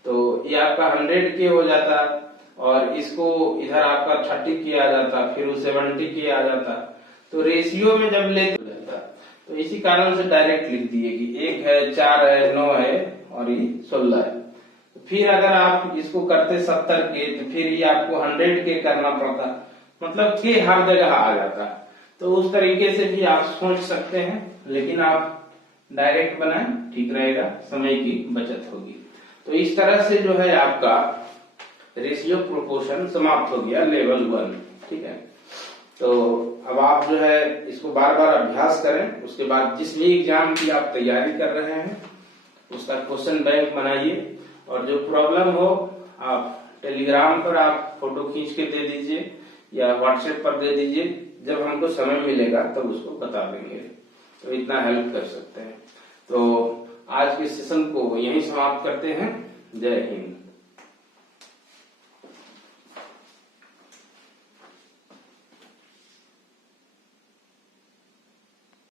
तो ये आपका 100 के हो जाता, और इसको इधर आपका 30 के आ जाता, फिर 70 के आ जाता। तो रेशियो में जब ले जाता, तो इसी कारण से डायरेक्ट लिख दिए कि 1 है, 4 है, 9 है और ये 16 है। फिर अगर आप इसको करते 70 के तो फिर ये आपको 100 के करना पड़ता, मतलब के हर जगह आ जाता। तो उस तरीके से भी आप सोच सकते हैं, लेकिन आप डायरेक्ट बनाएं, ठीक रहेगा, समय की बचत होगी। तो इस तरह से जो है आपका रेशियो प्रोपोर्शन समाप्त हो गया लेवल 1, ठीक है। तो अब आप जो है इसको बार बार अभ्यास करें। उसके बाद जिस भी एग्जाम की आप तैयारी कर रहे हैं उसका क्वेश्चन बैंक बनाइए, और जो प्रॉब्लम हो आप टेलीग्राम पर आप फोटो खींच के दे दीजिए या व्हाट्सएप पर दे दीजिए, जब हमको समय मिलेगा तब उसको बता देंगे। तो इतना हेल्प कर सकते हैं। तो आज के सेशन को यहीं समाप्त करते हैं। जय हिंद।